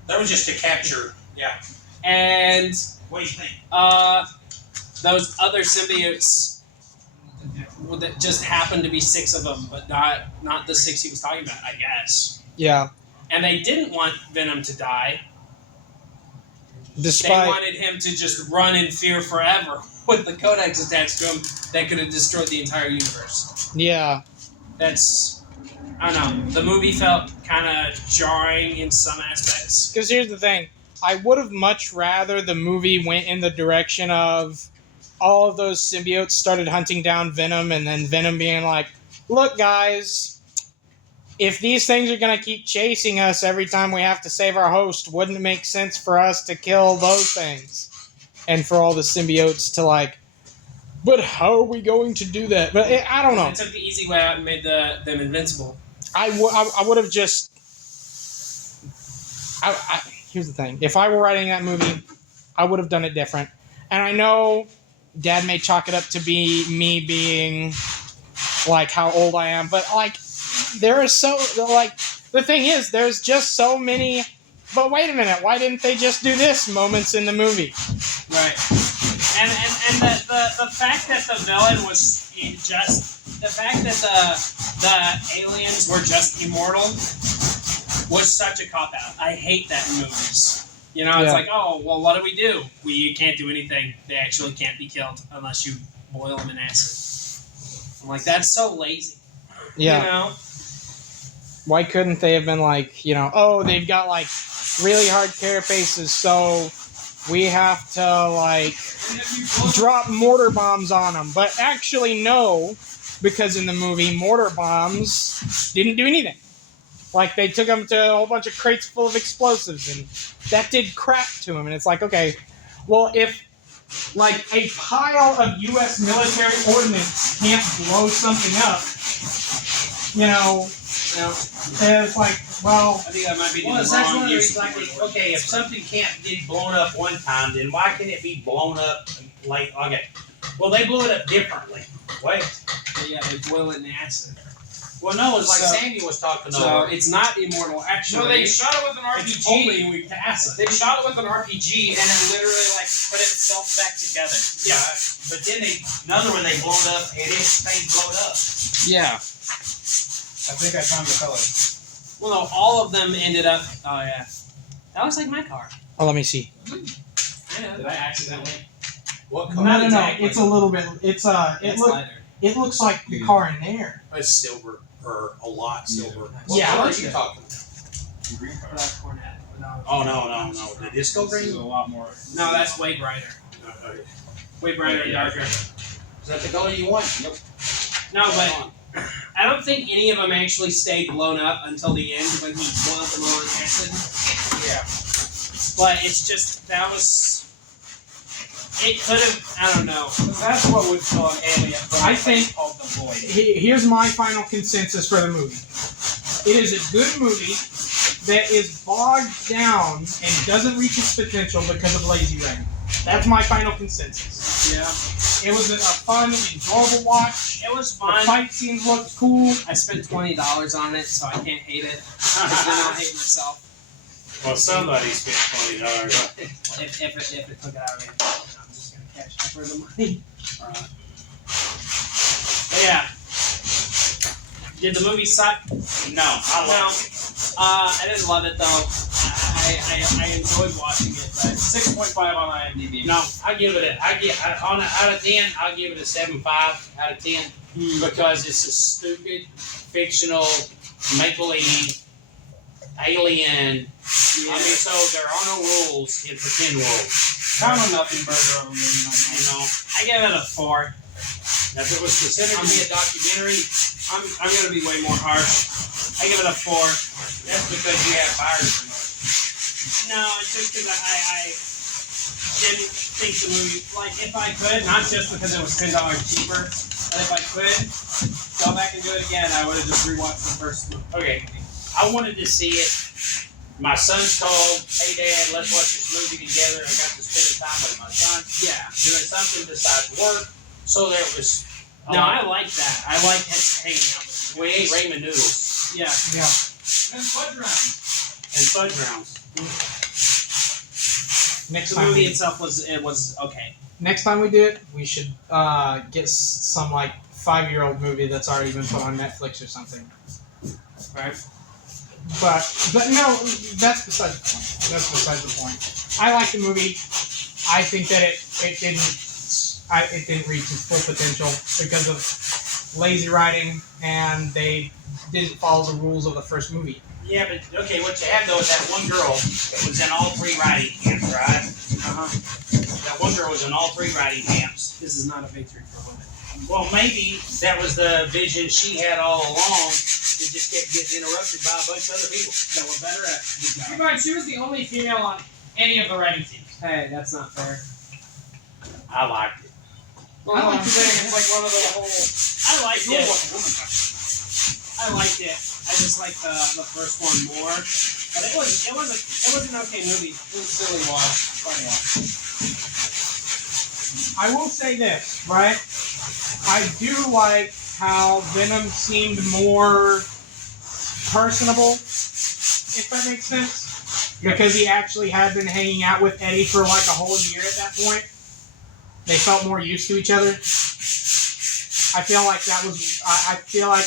That was just to capture, yeah. And What do you think? those other symbiotes that just happened to be 6 of them, but not the 6 he was talking about, I guess. Yeah. And they didn't want Venom to die. Despite They wanted him to just run in fear forever with the codex attached to him that could have destroyed the entire universe. Yeah. That's, I don't know, the movie felt kind of jarring in some aspects. Because here's the thing. I would have much rather the movie went in the direction of all of those symbiotes started hunting down Venom, and then Venom being like, look, guys, if these things are going to keep chasing us every time we have to save our host, wouldn't it make sense for us to kill those things? And for all the symbiotes to like, but how are we going to do that? But I don't know. They took the easy way out and made them invincible. I would have just. Here's the thing. If I were writing that movie, I would have done it different. And I know Dad may chalk it up to be me being like how old I am, but like there is so like the thing is there's just so many. But wait a minute, why didn't they just do this moments in the movie? Right. And the fact that the villain was just the fact that the aliens were just immortal was such a cop out. I hate that in movies. You know, it's Yeah. like, oh, well, what do? We can't do anything. They actually can't be killed unless you boil them in acid. I'm like, that's so lazy. Yeah. You know? Why couldn't they have been like, you know, oh, they've got like really hard carapaces, so we have to like drop mortar bombs on them. But actually, no, because in the movie, mortar bombs didn't do anything. Like, they took them to a whole bunch of crates full of explosives, and that did crap to them. And it's like, okay, well, if, like, a pile of U.S. military ordnance can't blow something up, you know, it's like, well... I think that might be the Well, that's one wrong of the use reasons. of the Like, word. okay, if something can't get blown up one time, then why can it be blown up? Like, okay, well, they blew it up differently. Wait, But yeah, they boil it in acid. well, no, it's like So- Sandy was talking So about. it's not immortal, actually. No, they shot it with an it's RPG. only weak to acid. They shot it with an RPG, and it literally like put itself back together. Yeah, but then another one they blown up and it stayed blown up. Yeah. I think I found the color. Well, no, all of them ended up. Oh yeah, that was like my car. Oh, let me see. I know. Did I accidentally? What No, color? Not no, no. exactly. It's a little bit... It's, It's lighter. it looks like the car in there. It's silver, or a lot silver. Yeah, What that's are you good. talking about? The green color. Black Cornet. No, Oh, no. The disco This is green? a lot more. No, that's way brighter. Way brighter and darker. Is that the color you want? Yep. No, but I don't think any of them actually stayed blown up until the end when he boiled them all in acid. Yeah. But it's just that was. It could have. I don't know. That's what would kill an alien. I think- called the Void. Here's my final consensus for the movie. It is a good movie that is bogged down and doesn't reach its potential because of lazy writing. That's my final consensus. Yeah. It was a fun, enjoyable watch. It was The fun. fight scenes looked cool. I spent $20 on it, so I can't hate it. 'Cause then I'll hate myself Well, somebody spent $20. if it took it out of me. I'm just gonna cash up for the money. But yeah. Did the movie suck? No, I love it. I didn't love it though. I enjoyed watching it, but 6.5 on IMDb. No, I give it out of 10. I'll give it a 7.5 out of 10 because it's a stupid, fictional, make-believe alien. Yeah. I mean, so there are no rules in pretend world. Count on nothing, burger of a movie. You know, I give it a 4. if it was considered to be a documentary, I'm gonna be way more harsh. I give it a 4. that's because you have buyer's remorse. No, it's just because I didn't think the movie, like, if I could, not just because it was $10 cheaper, but if I could go back and do it again, I would have just rewatched the first movie. Okay, I wanted to see it. My son's called, hey Dad, let's watch this movie together. I got to spend time with my son, Yeah. doing something besides work. So there was. No, I like that. I like hanging out with We ate ramen noodles you. Yeah. Yeah. And fudge round. and fudge rounds. Next The time, movie itself was okay. next time we do it, we should get some like 5-year-old movie that's already been put on Netflix or something. Right. But no, that's beside the point. That's beside the point. I like the movie. I think that it didn't reach its full potential because of lazy writing, and they didn't follow the rules of the first movie. Yeah, but okay, what you have though is that one girl that was in all 3 writing camps, right? Uh-huh. That one girl was in all 3 writing camps. This is not a victory for women. Well, maybe that was the vision she had all along. It just kept getting interrupted by a bunch of other people that were better at the Keep in job. mind, she was the only female on any of the writing teams. Hey, that's not fair. I liked it. Well, I like to think it's like one of the whole. I liked it. I liked it. I just liked the first one more. But it was an okay movie. It was silly watch. Funny watch. I will say this, right? I do like how Venom seemed more personable, if that makes sense. Because he actually had been hanging out with Eddie for like a whole year at that point. They felt more used to each other. I feel like that was. I feel like.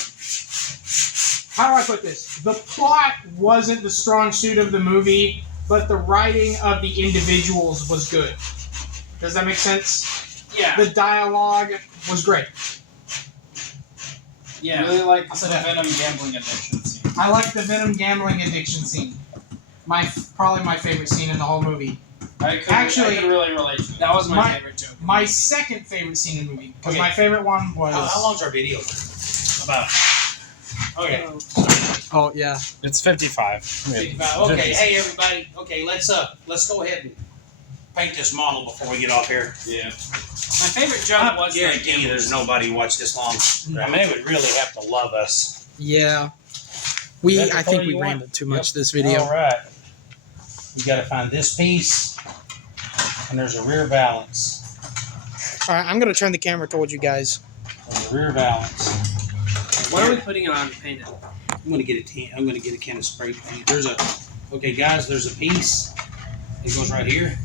How do I put this? The plot wasn't the strong suit of the movie, but the writing of the individuals was good. Does that make sense? Yeah. The dialogue was great. Yeah. Really like Also the that- Venom gambling addiction scene. I like the Venom gambling addiction scene. Probably my favorite scene in the whole movie. I could really relate to it. That was my My- favorite joke. My second favorite scene in the movie, because Okay. my favorite one was. How long's our video? About. Okay. Oh yeah. It's 55. 55. Okay. Hey everybody. Okay. Let's go ahead and paint this model before we get off here. Yeah. My favorite joke was guarantee you there's nobody who watched this long. I mean, they would really have to love us. Yeah. Is that the I color think we you want? rambled too much Yep. this video. All right. We got to find this piece, and there's a rear valance. All right, I'm gonna turn the camera towards you guys. There's a rear valance. What are we putting it on to paint it? I'm gonna get a can of spray paint. Okay, guys. There's a piece. It goes right here.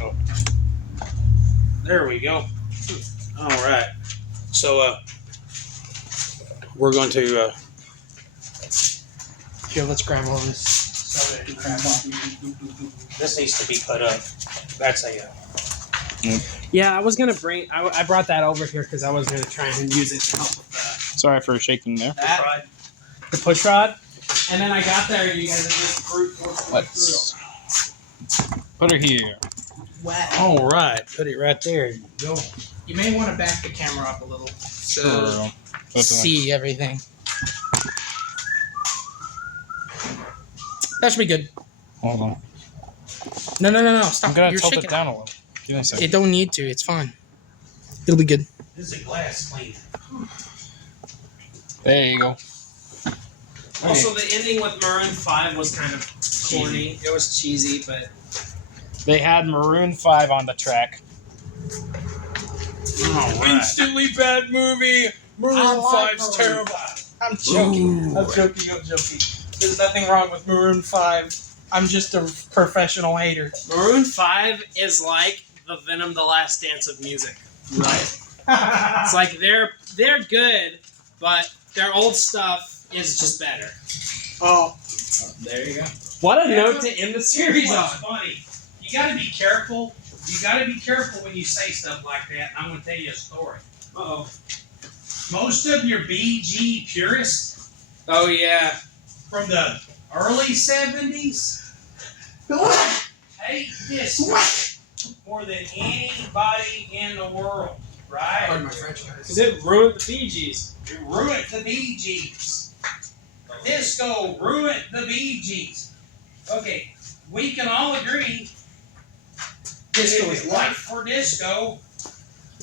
Oh. There we go. All right. So we're going to Here, let's grab all this. this needs to be put up. That's a Yeah, I was gonna bring. I brought that over here because I was gonna try and use it to help with Sorry for shaking there. the push rod. And then I got there, and you guys are just brute force. Let's put her here. all right. Put it right there. Go. You may want to back the camera up a little Sure. see everything. That should be good. Hold on. No. Stop. I'm gonna You're tilt shaking it down a little. Give me a second. It don't need to. It's fine. It'll be good. This is a glass cleaner. There you go. Also, the ending with Maroon 5 was kind of corny. It was cheesy, but They had Maroon 5 on the track. All right. Instantly bad movie. Maroon 5's terrible. I'm joking. I'm joking. There's nothing wrong with Maroon 5. I'm just a professional hater. Maroon 5 is like the Venom The Last Dance of music. Right. It's like they're good, but their old stuff is just better. Oh. There you go. What a note to end the series on. What's funny? You got to be careful. You got to be careful when you say stuff like that. I'm going to tell you a story. Uh-oh. Most of your BG purists Oh, yeah. from the early 70s hate this more than anybody in the world, right? Pardon my French, guys. Because it ruined the Bee Gees. It ruined the Bee Gees. Disco ruined the Bee Gees. Okay, we can all agree Disco if is it life. weren't for disco,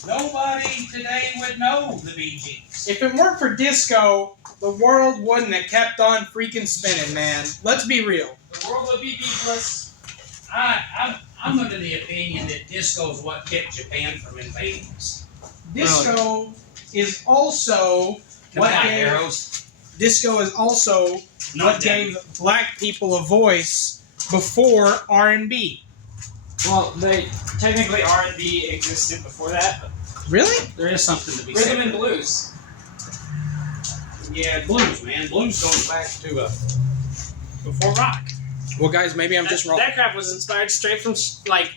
nobody today would know the Bee Gees. If it weren't for disco, the world wouldn't have kept on freaking spinning, man. Let's be real. The world would be beefless. I'm under the opinion that disco is what kept Japan from invading us. Disco is also what Come on, gave arrows. disco is also Not what them. gave black people a voice before R&B. Well, they technically R&B existed before that, but Really? There is something to be said. rhythm and blues. Yeah, blues, man. Blues goes back to before rock. Well, guys, maybe I'm That, just wrong. that crap was inspired straight from like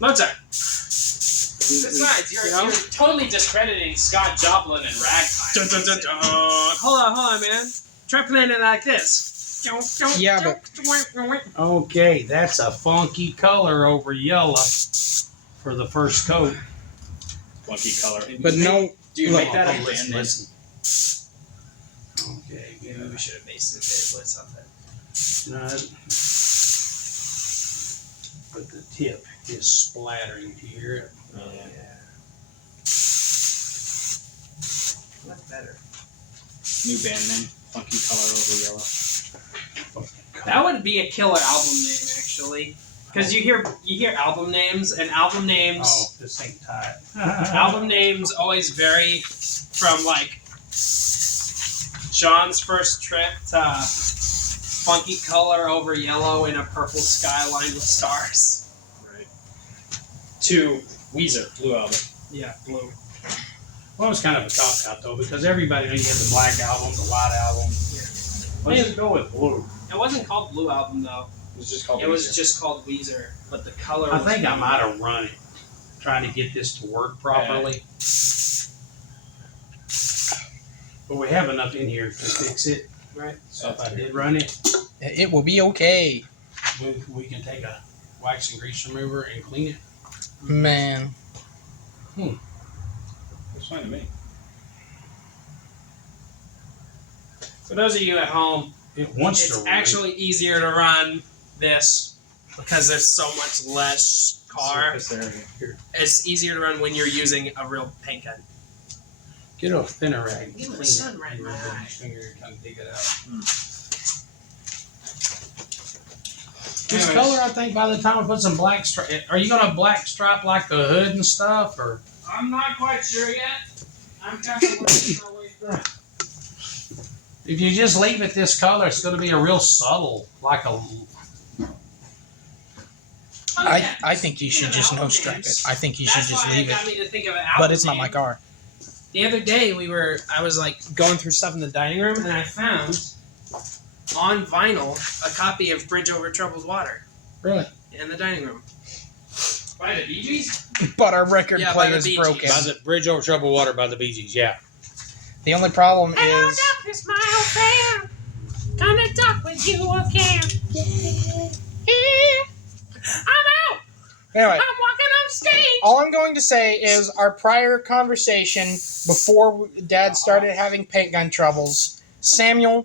Mozart. Besides, you're totally discrediting Scott Joplin and ragtime. Hold on, man. Try playing it like this. Yeah, but Okay, that's a funky color over yellow for the first coat. funky color. But no, Dude, look, make that a band listen, name. listen. Okay, Maybe we should have based it with something. But the tip is splattering here. That's better. New band name, Funky Color Over Yellow. That would be a killer album name, actually. Because you hear album names, and album names Oh, this ain't tight. album names always vary from like John's first trip to Funky Color Over Yellow in a purple sky lined with stars. Right. To Weezer, Blue Album. Yeah, blue. Well, it was kind of a cop out though, because everybody knew you had the black album, the white album. Let's just go with blue. It wasn't called Blue Album though. It was just called It Weezer. was just called Weezer, but the color. I was think I blue. might have run it, trying to get this to work properly. But we have enough in here to fix it. Right. So if I did run it, it will be okay, we can take a wax and grease remover and clean it. man. It's fine to me. For those of you at home, It wants to it's run. actually easier to run this because there's so much less car. Surface area. Here, It's easier to run when you're using a real paint gun. get a thinner rag. Get my clean sun it, right and in my rub it with eye. your finger and kind of dig it out. This Anyways. color, I think, by the time we put some black stripe, are you gonna black stripe like the hood and stuff, or? I'm not quite sure yet. I'm kind of working my way through. If you just leave it this color, it's going to be a real subtle, like a. I think you should just no stripe it. I think you should That's just why leave it got it. me to think of an But album it's not my name. car. The other day I was like going through stuff in the dining room and I found on vinyl a copy of Bridge Over Troubled Water Really? in the dining room. By the Bee Gees? But our record Yeah, by player the is Bee broken. Gees. By the Bridge Over Troubled Water by the Bee Gees, yeah. The only problem is darkness, my old friend. Gonna talk with you again. I'm out! anyway. I'm walking off stage! All I'm going to say is our prior conversation before Dad started having paint gun troubles. Samuel,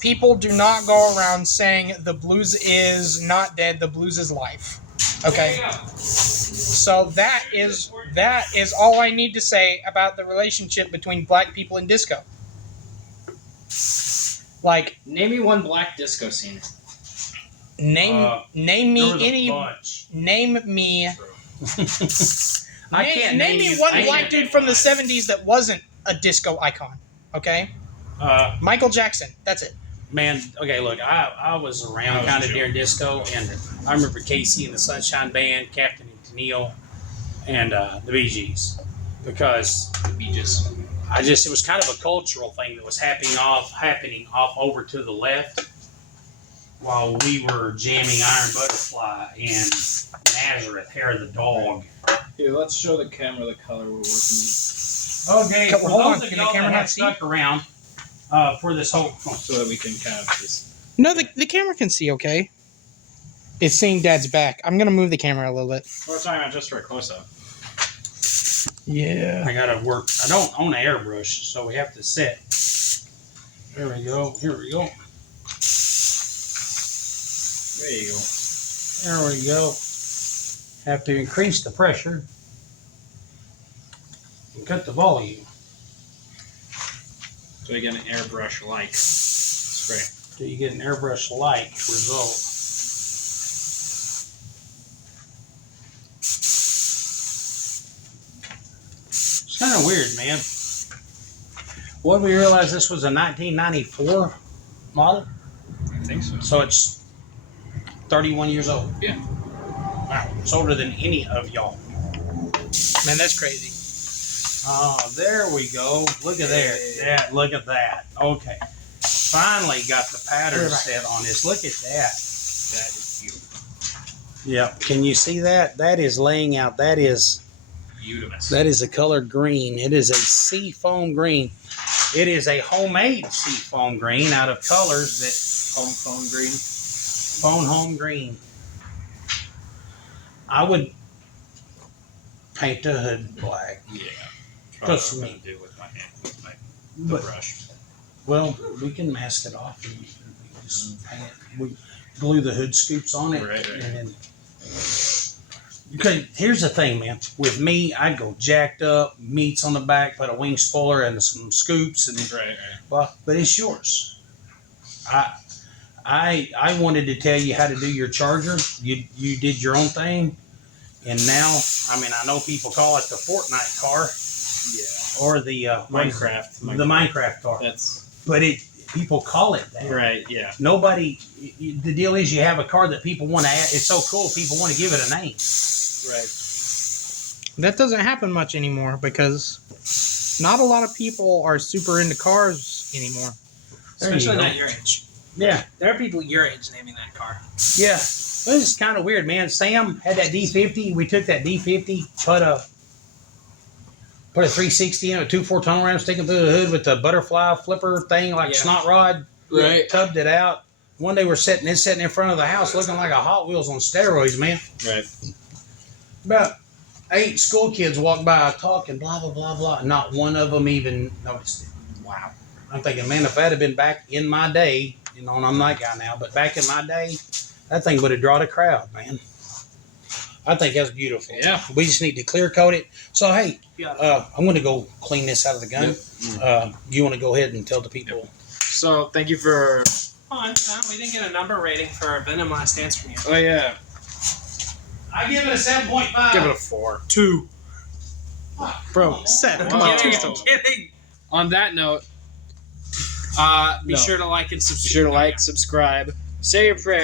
people do not go around saying the blues is not dead, the blues is life. Okay? There you go. So that is all I need to say about the relationship between black people and disco. Like, Name me one black disco scene. name There me was any a bunch. name me I can't name me you- one I black can't dude name from the one. 70s that wasn't a disco icon. Okay? Michael Jackson. That's it. Man, okay, look, I was around kind of during disco, and I remember Casey and the Sunshine Band, Captain and Tennille, and the Bee Gees, because it was kind of a cultural thing that was happening off over to the left, while we were jamming Iron Butterfly and Nazareth, Hair of the Dog. Here, let's show the camera the color we're working with Okay, Well, for hold on, those of can the y'all camera that not have see? stuck around for this whole. so that we can kind of just. No, the camera can see okay. It's seeing Dad's back. I'm going to move the camera a little bit. We're talking about just for a close up. Yeah. I gotta work. I don't own an airbrush, so we have to set. There we go. Here we go. There you go. There we go. Have to increase the pressure and cut the volume. So you get an airbrush like spray. So you get an airbrush-like result. It's kind of weird, man. What did we realize this was a 1994 model? I think so. So it's 31 years old. Yeah. Wow. It's older than any of y'all. Man, that's crazy. Oh, there we go. Look at there. Yeah, look at that. Okay. Finally got the pattern set on this. Look at that. That is beautiful. Yep. Can you see that? That is laying out. That is a color green. It is a sea foam green. It is a homemade sea foam green out of colors that Home green. home green. I would paint the hood black. Yeah. Cause What I'm me. gonna do with my hand, with the But, brush. well, we can mask it off and we just paint it. We glue the hood scoops on it, Right. and then. Okay, here's the thing, man. With me, I'd go jacked up, meats on the back, put a wing spoiler and some scoops, and Right. well, but it's yours. I wanted to tell you how to do your charger. You did your own thing, and now I mean I know people call it the Fortnite car Yeah. or the Minecraft. the Minecraft car, That's but people call it that. right. Yeah. Nobody. The deal is you have a car that people want to add. It's so cool. People want to give it a name. Right. That doesn't happen much anymore because not a lot of people are super into cars anymore. There you Especially go. not your age. Yeah. There are people your age naming that car. Yeah, well, this is kind of weird, man. Sam had that D50. We took that D50, put a 360 in a 2.4 tunnel ram, sticking through the hood with the butterfly flipper thing like Yeah. snot rod. Right. Tubbed it out. One day we're sitting in front of the house looking like a Hot Wheels on steroids, man. Right. About 8 school kids walked by talking blah, blah, blah, blah. Not one of them even noticed it. Wow. I'm thinking, man, if that had been back in my day, you know, and I'm that guy now, but back in my day, that thing would have drawn a crowd, man. I think that's beautiful. Yeah. We just need to clear coat it. So, hey, Yeah. I'm going to go clean this out of the gun. You want to go ahead and tell the people? So thank you for. Oh, we didn't get a number rating for Venom Last Dance from you. Oh yeah. I give it a 7.5. Give it a 4. 2. Bro, 7. Come on, 2 still. Kidding. On that note, Be sure to like and be subscribe. sure to like, subscribe, say your prayers.